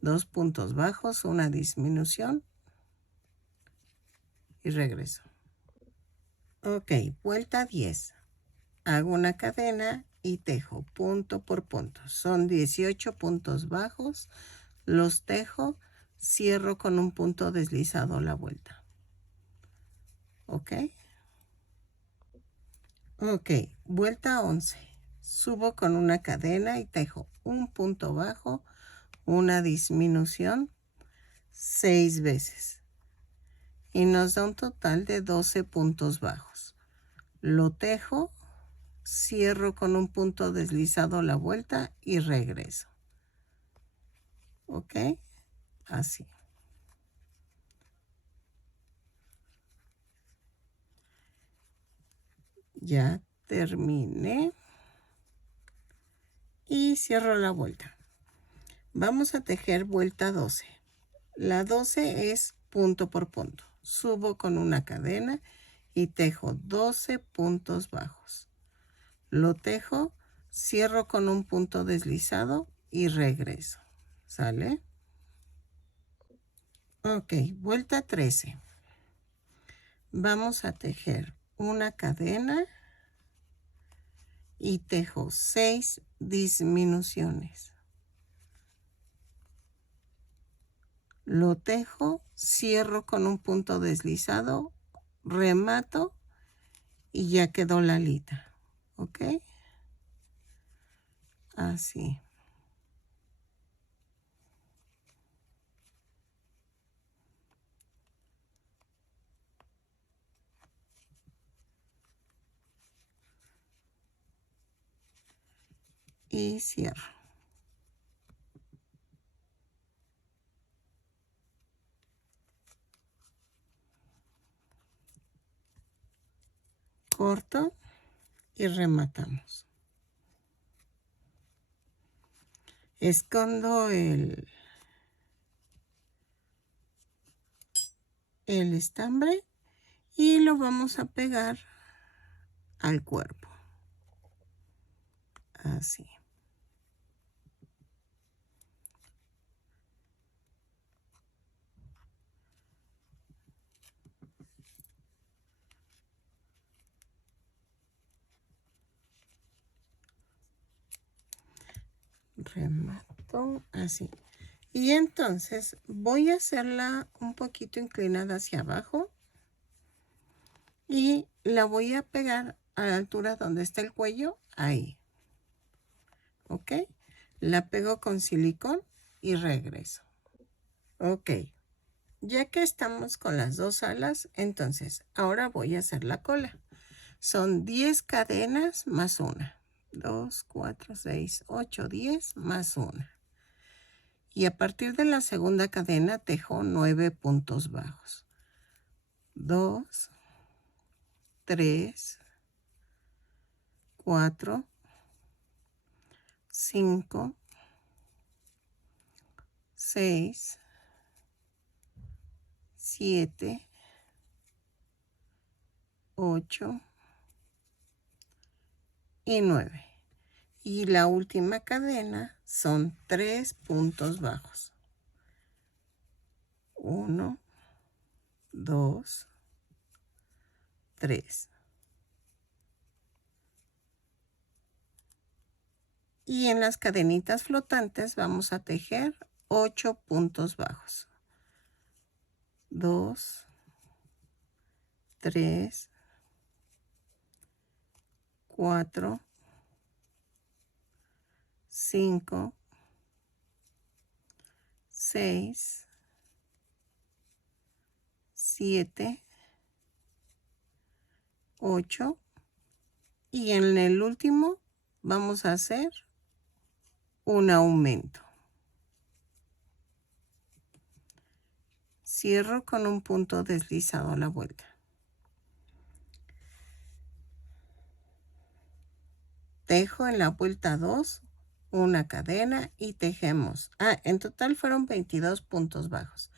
2 puntos bajos, una disminución y regreso. Ok, vuelta 10. Hago una cadena y tejo punto por punto. Son 18 puntos bajos. Los tejo, cierro con un punto deslizado la vuelta. ¿Ok? Ok, vuelta 11. Subo con una cadena y tejo un punto bajo, una disminución 6 veces. Y nos da un total de 12 puntos bajos. Lo tejo, cierro con un punto deslizado la vuelta y regreso. ¿Ok? Así. Ya terminé. Y cierro la vuelta. Vamos a tejer vuelta 12. La 12 es punto por punto. Subo con una cadena y tejo 12 puntos bajos. Lo tejo, cierro con un punto deslizado y regreso. ¿Sale? Ok, vuelta 13. Vamos a tejer una cadena y tejo 6 disminuciones. Lo tejo, cierro con un punto deslizado, remato y ya quedó la alita. ¿Ok? Así. Y cierro. Corto y rematamos. Escondo el estambre y lo vamos a pegar al cuerpo. Así. Remato así. Y entonces voy a hacerla un poquito inclinada hacia abajo y la voy a pegar a la altura donde está el cuello, ahí. ¿Ok? La pego con silicón y regreso. Ok. Ya que estamos con las dos alas, entonces ahora voy a hacer la cola. Son 10 cadenas más una. 2, 4, 6, 8, 10 más una. Y a partir de la segunda cadena tejo 9 puntos bajos. 2, 3, 4, 5, 6, 7, 8 y 9. Y la última cadena son 3 puntos bajos. 1, 2, 3. Y en las cadenitas flotantes vamos a tejer 8 puntos bajos. 2, 3, 4, 5, 6, 7, 8 y en el último vamos a hacer un aumento. Cierro con un punto deslizado a la vuelta. Tejo en la vuelta 2 una cadena y tejemos. En total fueron 22 puntos bajos.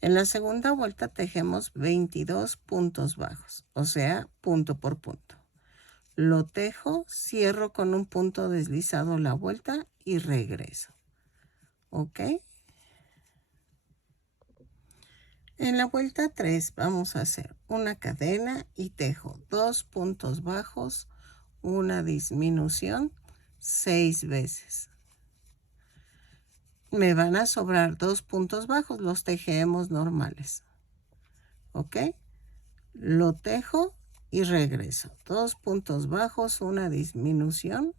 En la segunda vuelta tejemos 22 puntos bajos, o sea, punto por punto. Lo tejo, cierro con un punto deslizado la vuelta y regreso. ¿Ok? En la vuelta 3 vamos a hacer una cadena y tejo 2 puntos bajos, una disminución 6 veces. Me van a sobrar 2 puntos bajos, los tejeremos normales. ¿Ok? lo tejo y regreso. 2 puntos bajos, una disminución.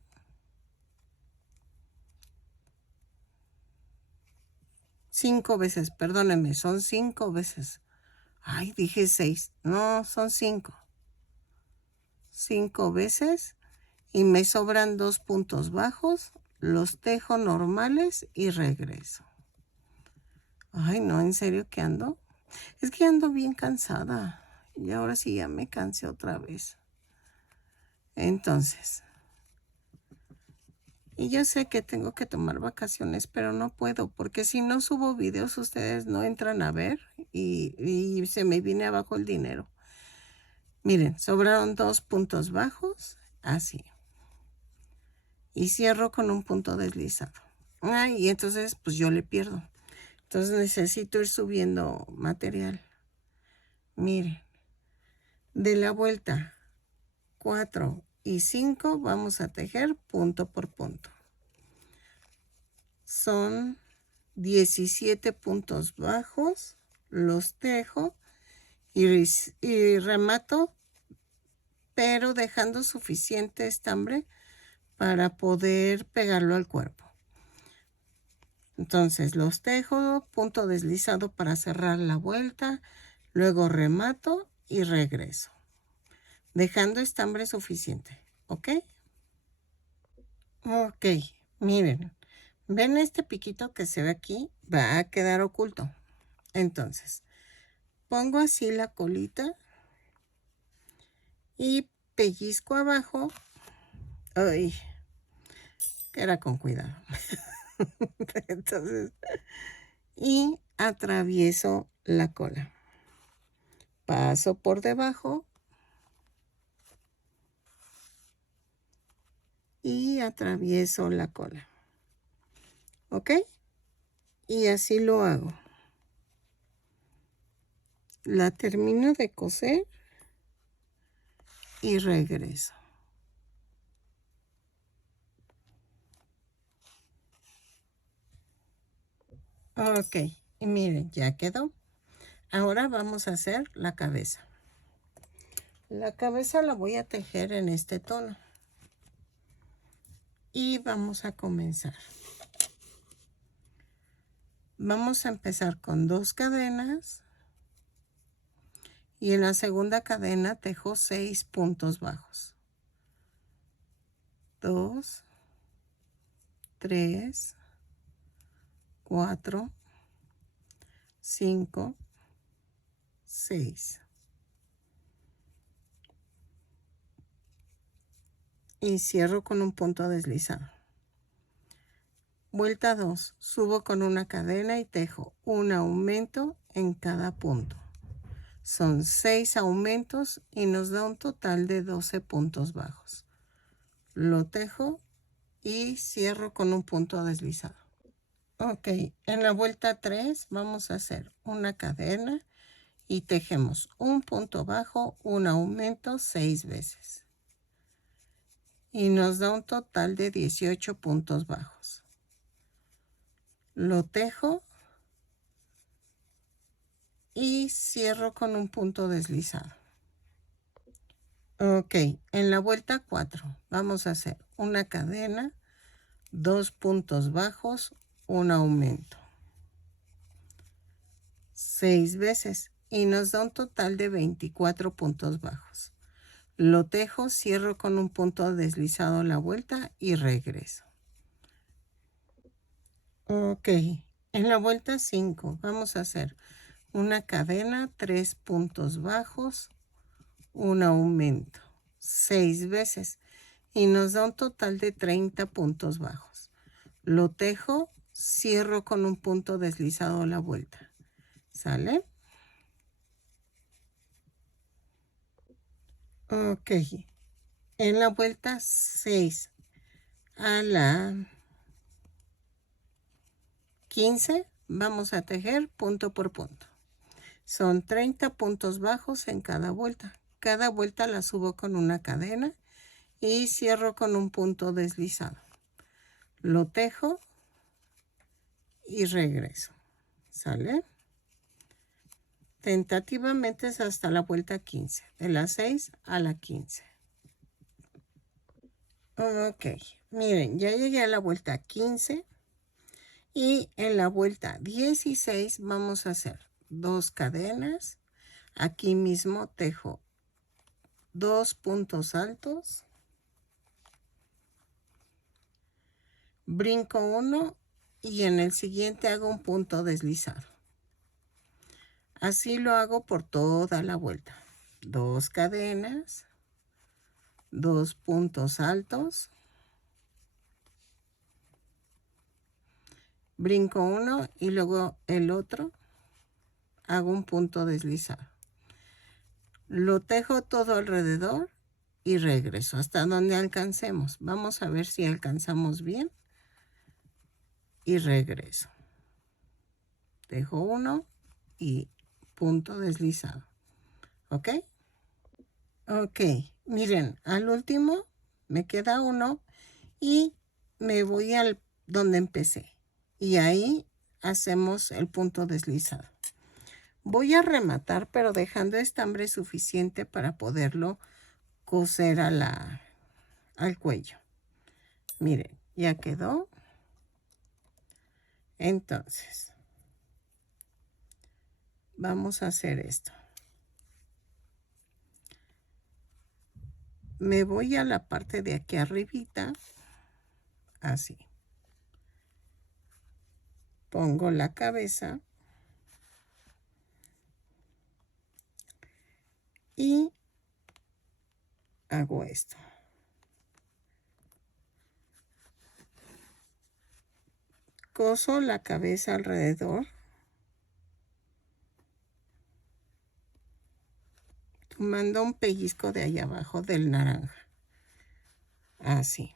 Cinco veces, perdónenme, son 5 veces. Ay, dije 6. No, son 5. 5 veces y me sobran 2 puntos bajos. Los tejo normales y regreso. Ay, no, ¿en serio que ando? Es que ando bien cansada. Y ahora sí ya me cansé otra vez. Entonces, y yo sé que tengo que tomar vacaciones, pero no puedo, porque si no subo videos, ustedes no entran a ver y se me viene abajo el dinero. Miren, sobraron 2 puntos bajos, así. Y cierro con un punto deslizado. Y entonces, pues yo le pierdo. Entonces necesito ir subiendo material. Miren, de la vuelta 4 y 5 vamos a tejer punto por punto. Son 17 puntos bajos, los tejo y remato, pero dejando suficiente estambre para poder pegarlo al cuerpo. Entonces los tejo, punto deslizado para cerrar la vuelta, luego remato y regreso, dejando estambre suficiente, ¿ok? Ok, miren, ¿ven este piquito que se ve aquí? Va a quedar oculto. Entonces, pongo así la colita y pellizco abajo. Ay, que era con cuidado. Entonces, y atravieso la cola. Paso por debajo y atravieso la cola. ¿Ok? Y así lo hago. La termino de coser y regreso. Ok, y miren, ya quedó. Ahora vamos a hacer la cabeza. La cabeza la voy a tejer en este tono. Y vamos a comenzar. Vamos a empezar con 2 cadenas. Y en la segunda cadena tejo 6 puntos bajos. 2, 3, 4, 5, 6. Y cierro con un punto deslizado. Vuelta 2, subo con una cadena y tejo un aumento en cada punto. Son 6 aumentos y nos da un total de 12 puntos bajos. Lo tejo y cierro con un punto deslizado. Ok, en la vuelta 3 vamos a hacer una cadena y tejemos un punto bajo, un aumento 6 veces. Y nos da un total de 18 puntos bajos. Lo tejo y cierro con un punto deslizado. Ok, en la vuelta 4 vamos a hacer una cadena, 2 puntos bajos, un aumento. 6 veces y nos da un total de 24 puntos bajos. Lo tejo, cierro con un punto deslizado la vuelta y regreso. Ok, en la vuelta 5 vamos a hacer una cadena, 3 puntos bajos, un aumento, 6 veces y nos da un total de 30 puntos bajos. Lo tejo, cierro con un punto deslizado la vuelta. ¿Sale? Ok, en la vuelta 6 a la 15 vamos a tejer punto por punto. Son 30 puntos bajos en cada vuelta. Cada vuelta la subo con una cadena y cierro con un punto deslizado. Lo tejo y regreso. ¿Sale? Tentativamente es hasta la vuelta 15, de la 6 a la 15. Ok, miren, ya llegué a la vuelta 15 y en la vuelta 16 vamos a hacer 2 cadenas. Aquí mismo tejo 2 puntos altos, brinco 1 y en el siguiente hago un punto deslizado. Así lo hago por toda la vuelta. 2 cadenas, 2 puntos altos, brinco 1 y luego el otro hago un punto deslizado. Lo tejo todo alrededor y regreso hasta donde alcancemos. Vamos a ver si alcanzamos bien. Y regreso. Tejo 1 y punto deslizado. ¿Ok? Ok. Miren, al último me queda 1 y me voy al donde empecé. Y ahí hacemos el punto deslizado. Voy a rematar, pero dejando estambre suficiente para poderlo coser al cuello. Miren, ya quedó. Entonces, vamos a hacer esto. Me voy a la parte de aquí arribita, así. Pongo la cabeza y hago esto. Coso la cabeza alrededor, tomando un pellizco de ahí abajo del naranja. Así.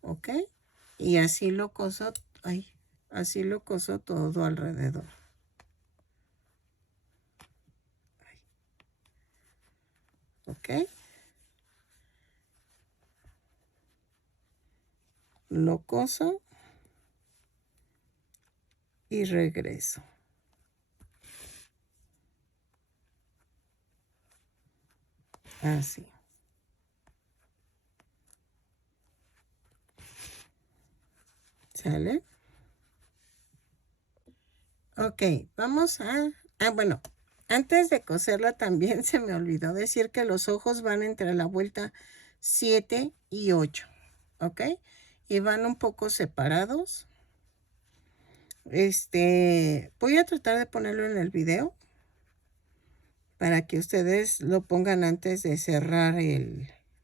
¿Ok? Y así lo coso, así lo coso todo alrededor. ¿Ok? Lo coso y regreso. Así. ¿Sale? Ok, vamos a... bueno, antes de coserla también se me olvidó decir que los ojos van entre la vuelta 7 y 8, ¿ok? Y van un poco separados. Voy a tratar de ponerlo en el video para que ustedes lo pongan antes de cerrar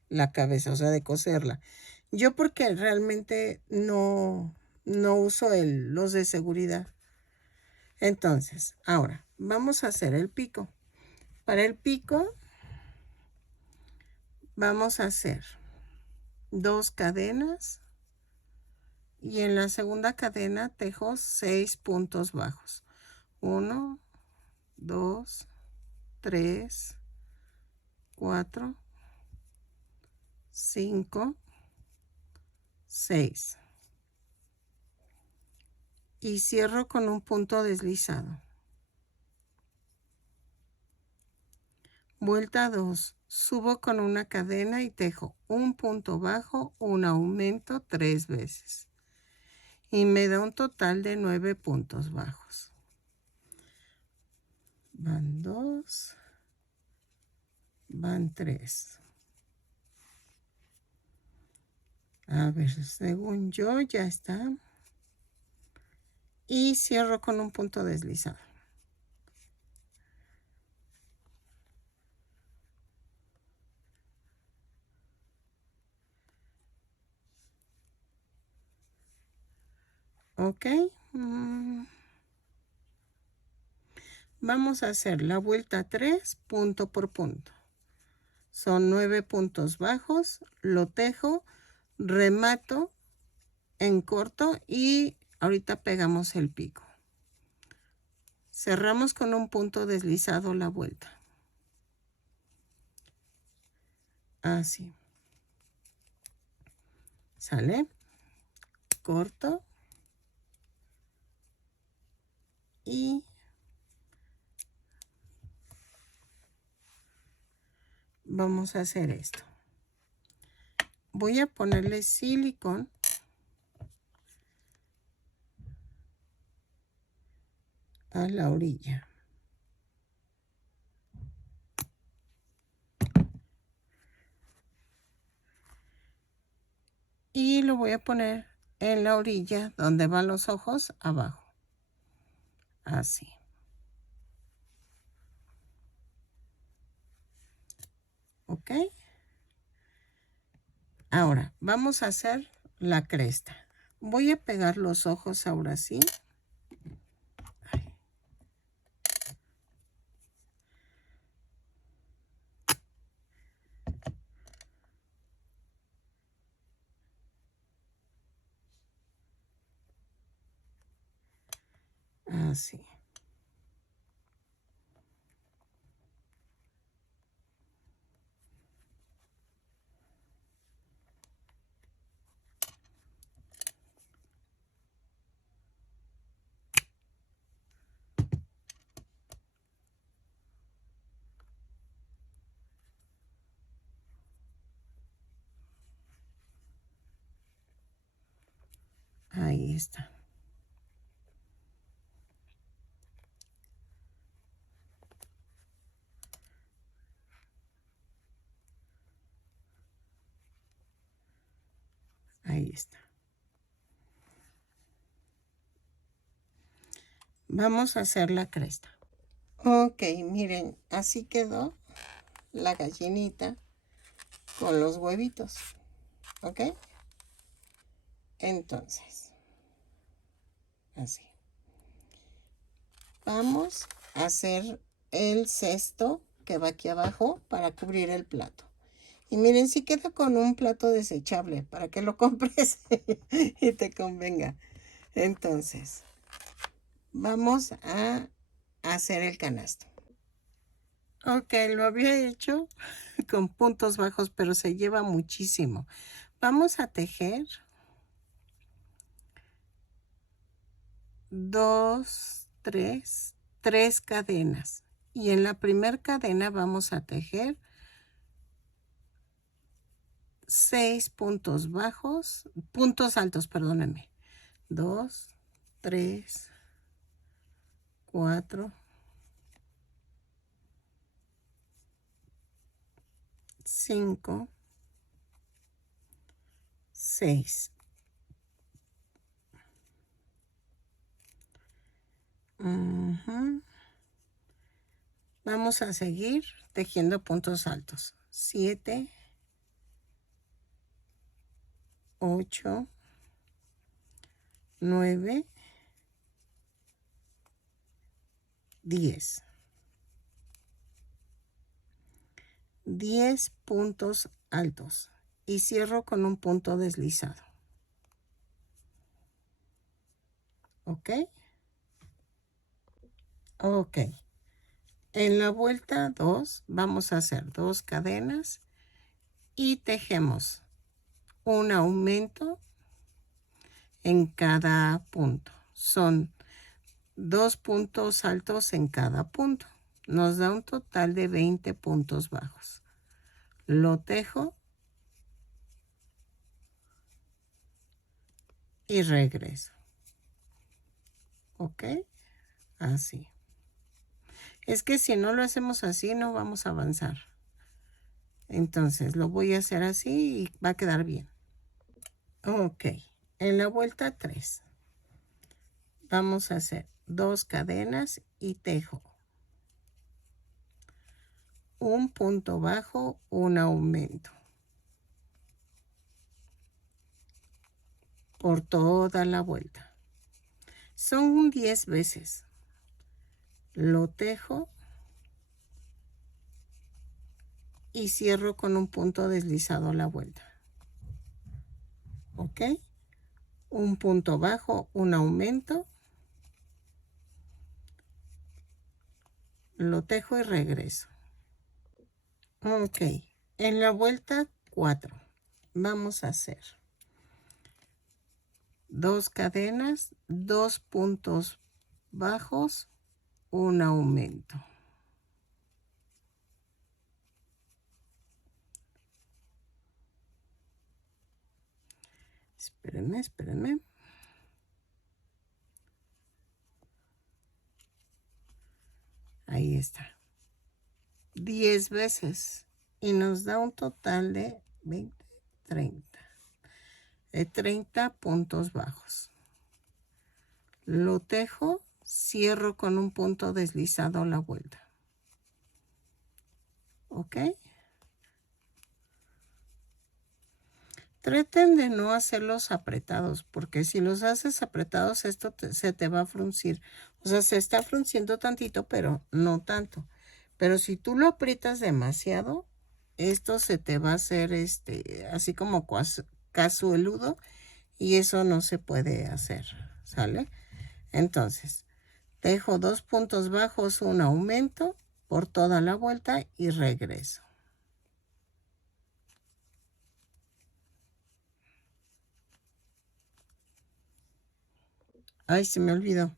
la cabeza, o sea, de coserla. Yo porque realmente no uso los de seguridad. Entonces, ahora vamos a hacer el pico. Para el pico vamos a hacer 2 cadenas y en la segunda cadena tejo 6 puntos bajos. 1, 2, 3, 4, 5, 6. Y cierro con un punto deslizado. Vuelta 2. Subo con una cadena y tejo un punto bajo, un aumento 3 veces. Y me da un total de 9 puntos bajos. Van 2. Van 3. A ver, según yo ya está. Y cierro con un punto deslizado. Ok. Vamos a hacer la vuelta 3 punto por punto. Son 9 puntos bajos. Lo tejo, remato en corto y ahorita pegamos el pico. Cerramos con un punto deslizado la vuelta. Así. ¿Sale? Corto. y vamos a hacer esto. Voy a ponerle silicón a la orilla. Y lo voy a poner en la orilla donde van los ojos abajo. Así. ¿Ok? Ahora, vamos a hacer la cresta. Voy a pegar los ojos ahora sí. Así. Ahí está. Ahí está. Vamos a hacer la cresta. Ok, miren, así quedó la gallinita con los huevitos. ¿Ok? Entonces, así. Vamos a hacer el cesto que va aquí abajo para cubrir el plato. Y miren, si queda con un plato desechable para que lo compres y te convenga. Entonces, vamos a hacer el canasto. Ok, lo había hecho con puntos bajos, pero se lleva muchísimo. Vamos a tejer 2, 3 cadenas. Y en la primera cadena vamos a tejer 6 puntos bajos, puntos altos, perdónenme. 2, 3, 4, 5, 6. Vamos a seguir tejiendo puntos altos. 7, 8, 9, 10. 10 puntos altos y cierro con un punto deslizado. ¿Ok? Ok. En la vuelta 2 vamos a hacer 2 cadenas y tejemos un aumento en cada punto. Son 2 puntos altos en cada punto. Nos da un total de 20 puntos bajos. Lo tejo y regreso. ¿Ok? Así. Es que si no lo hacemos así, no vamos a avanzar. Entonces, lo voy a hacer así y va a quedar bien. Ok. En la vuelta 3, vamos a hacer 2 cadenas y tejo. Un punto bajo, un aumento. Por toda la vuelta. Son 10 veces. Lo tejo y cierro con un punto deslizado a la vuelta. ¿Ok? Un punto bajo, un aumento. Lo tejo y regreso. Ok. En la vuelta 4 vamos a hacer 2 cadenas, 2 puntos bajos, un aumento. Espérenme, espérenme. Ahí está. 10 veces. Y nos da un total de 20, 30. De 30 puntos bajos. Lo tejo, cierro con un punto deslizado a la vuelta. ¿Ok? Traten de no hacerlos apretados, porque si los haces apretados, esto se te va a fruncir. O sea, se está frunciendo tantito, pero no tanto. Pero si tú lo aprietas demasiado, esto se te va a hacer así como casueludo, y eso no se puede hacer, ¿sale? Entonces, dejo 2 puntos bajos, un aumento por toda la vuelta y regreso. Ay, se me olvidó.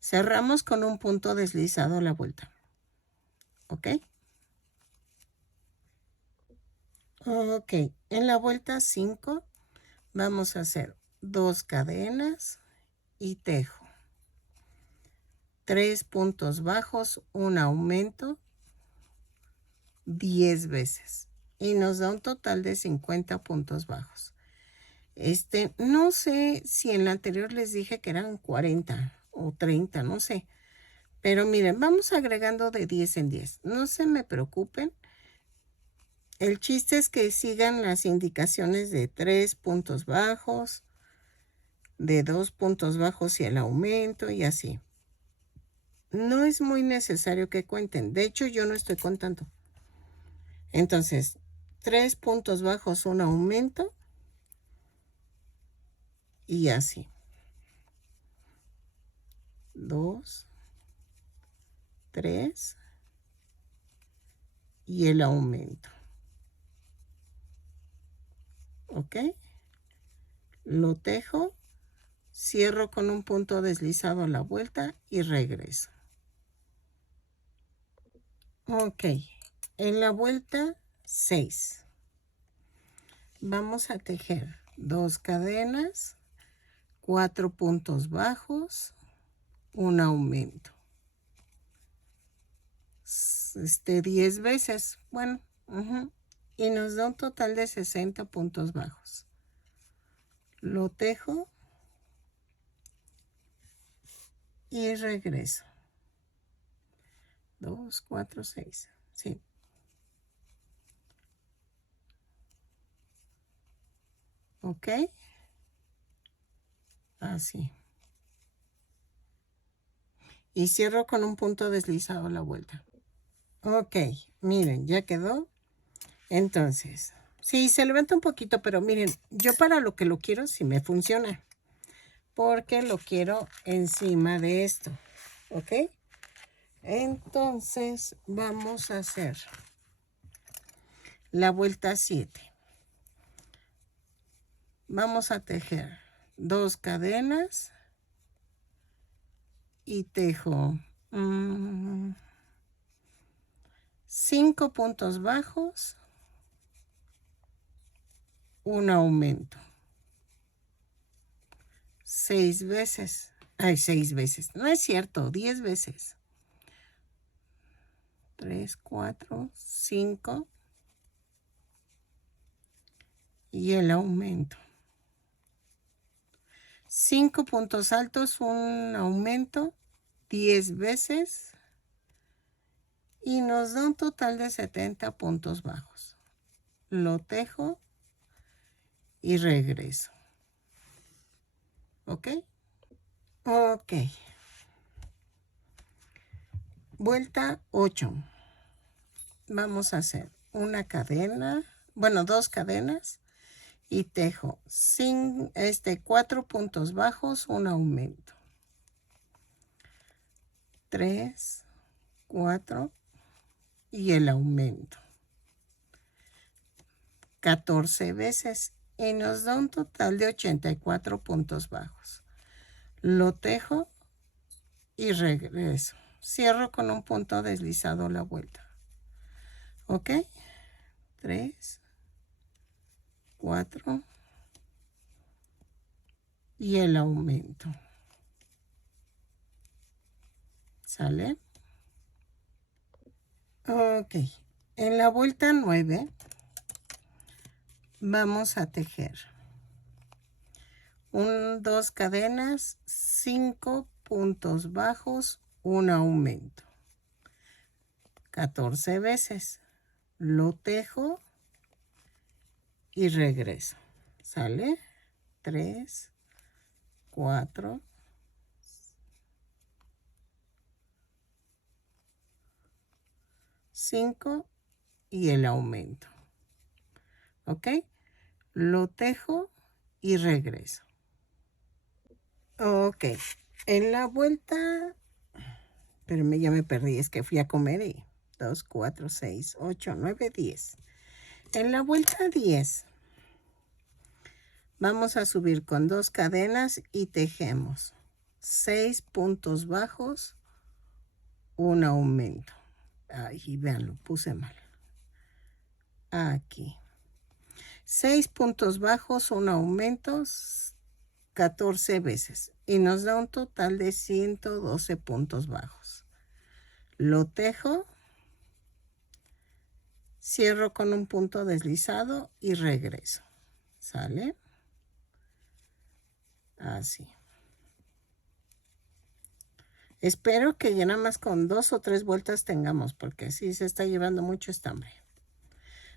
Cerramos con un punto deslizado a la vuelta. ¿Ok? Ok, en la vuelta 5 vamos a hacer 2 cadenas y tejo. 3 puntos bajos, un aumento, 10 veces. Y nos da un total de 50 puntos bajos. No sé si en la anterior les dije que eran 40 o 30, no sé. Pero miren, vamos agregando de 10 en 10. No se me preocupen. El chiste es que sigan las indicaciones de 3 puntos bajos, de 2 puntos bajos y el aumento y así. No es muy necesario que cuenten. De hecho, yo no estoy contando. Entonces, 3 puntos bajos, un aumento y así. 2, 3 y el aumento. ¿Ok? Lo tejo, cierro con un punto deslizado a la vuelta y regreso. Ok, en la vuelta 6 vamos a tejer 2 cadenas, 4 puntos bajos, un aumento. 10 veces, bueno, y nos da un total de 60 puntos bajos. Lo tejo y regreso. 2, 4, 6, sí. ¿Ok? Así. Y cierro con un punto deslizado a la vuelta. Ok, miren, ya quedó. Entonces, sí, se levanta un poquito, pero miren, yo para lo que lo quiero, sí me funciona. Porque lo quiero encima de esto. ¿Ok? Entonces, vamos a hacer la vuelta 7. Vamos a tejer 2 cadenas y tejo 5 puntos bajos, un aumento. 6 veces. Ay, 6 veces. No es cierto, 10 veces. 3, 4, 5. Y el aumento. 5 puntos altos, un aumento, 10 veces. Y nos da un total de 70 puntos bajos. Lo tejo y regreso. ¿Ok? Ok. Vuelta 8. Vamos a hacer una cadena, bueno, 2 cadenas y tejo 4 puntos bajos, un aumento. 3, 4 y el aumento. 14 veces y nos da un total de 84 puntos bajos. Lo tejo y regreso. Cierro con un punto deslizado la vuelta. ¿Ok? 3, 4 y el aumento. ¿Sale? Ok. En la vuelta 9 vamos a tejer 2 cadenas, 5 puntos bajos, un aumento. 14 veces. Lo tejo y regreso. ¿Sale? 3, 4, 5 y el aumento. ¿Ok? Lo tejo y regreso. Ok. En la vuelta, pero ya me perdí, es que fui a comer y 2, 4, 6, 8, 9, 10. En la vuelta 10 vamos a subir con 2 cadenas y tejemos 6 puntos bajos, un aumento. Ay, vean, lo puse mal. Aquí. 6 puntos bajos, un aumento, 14 veces. Y nos da un total de 112 puntos bajos. Lo tejo, cierro con un punto deslizado y regreso. ¿Sale? Así. Espero que ya nada más con 2 o 3 vueltas tengamos, porque sí se está llevando mucho estambre.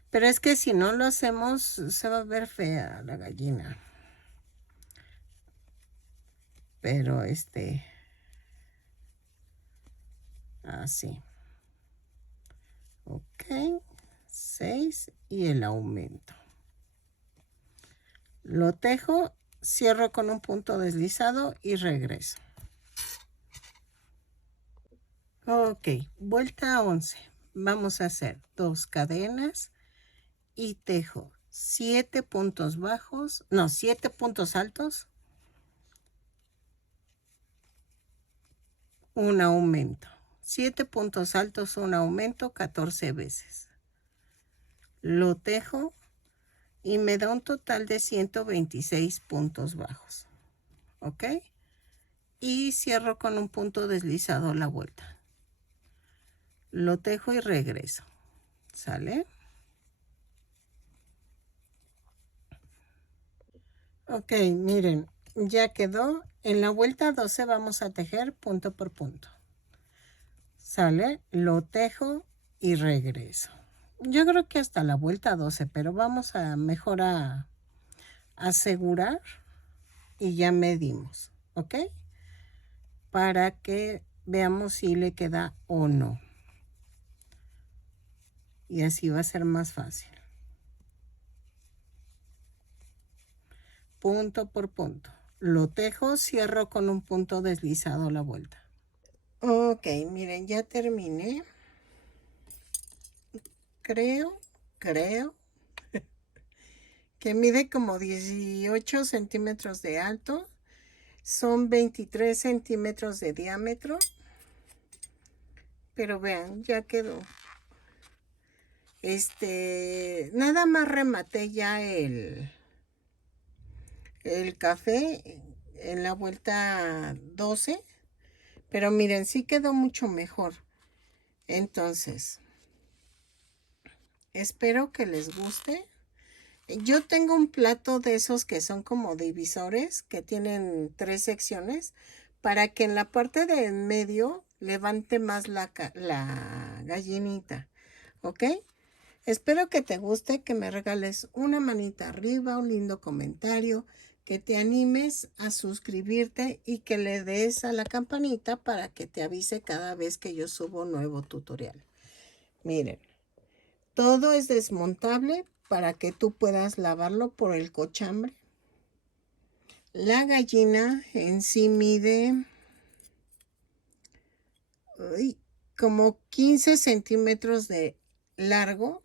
Pero es que si no lo hacemos, se va a ver fea la gallina. Pero así. Ok. 6 y el aumento. Lo tejo, cierro con un punto deslizado y regreso. Ok, vuelta 11. Vamos a hacer 2 cadenas y tejo 7 puntos bajos, no, 7 puntos altos, un aumento. 7 puntos altos, un aumento, 14 veces. Lo tejo y me da un total de 126 puntos bajos. ¿Ok? Y cierro con un punto deslizado la vuelta. Lo tejo y regreso. ¿Sale? Ok, miren, ya quedó. En la vuelta 12 vamos a tejer punto por punto. ¿Sale? Lo tejo y regreso. Yo creo que hasta la vuelta 12, pero vamos a mejor a asegurar y ya medimos, ¿ok? Para que veamos si le queda o no. Y así va a ser más fácil. Punto por punto. Lo tejo, cierro con un punto deslizado la vuelta. Ok, miren, ya terminé. Creo que mide como 18 centímetros de alto. Son 23 centímetros de diámetro. Pero vean, ya quedó. Nada más rematé ya el café en la vuelta 12. Pero miren, sí quedó mucho mejor. Entonces, espero que les guste. Yo tengo un plato de esos que son como divisores, que tienen 3 secciones, para que en la parte de en medio levante más la gallinita. ¿Ok? Espero que te guste, que me regales una manita arriba, un lindo comentario, que te animes a suscribirte y que le des a la campanita para que te avise cada vez que yo subo un nuevo tutorial. Miren, todo es desmontable para que tú puedas lavarlo por el cochambre. La gallina en sí mide como 15 centímetros de largo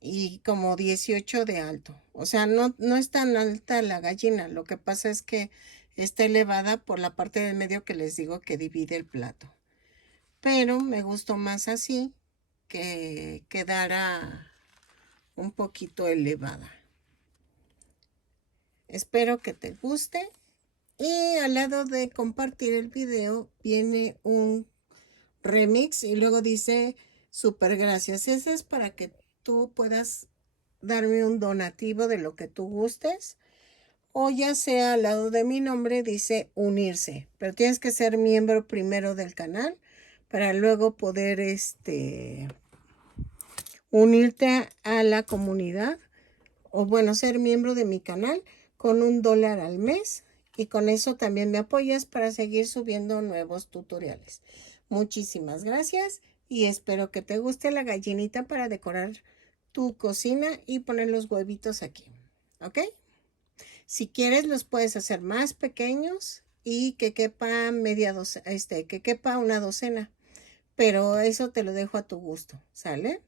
y como 18 de alto. O sea, no es tan alta la gallina. Lo que pasa es que está elevada por la parte del medio que les digo que divide el plato. Pero me gustó más así, que quedara un poquito elevada. Espero que te guste. Y al lado de compartir el video viene un remix y luego dice super gracias. Ese es para que tú puedas darme un donativo de lo que tú gustes. O ya sea al lado de mi nombre dice unirse. Pero tienes que ser miembro primero del canal para luego poder unirte a la comunidad. O bueno, ser miembro de mi canal con $1 al mes. Y con eso también me apoyas para seguir subiendo nuevos tutoriales. Muchísimas gracias y espero que te guste la gallinita para decorar tu cocina y poner los huevitos aquí. ¿Ok? Si quieres los puedes hacer más pequeños y que quepa que quepa una docena. Pero eso te lo dejo a tu gusto, ¿sale?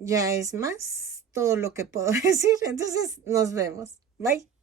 Ya es más todo lo que puedo decir. Entonces nos vemos. Bye.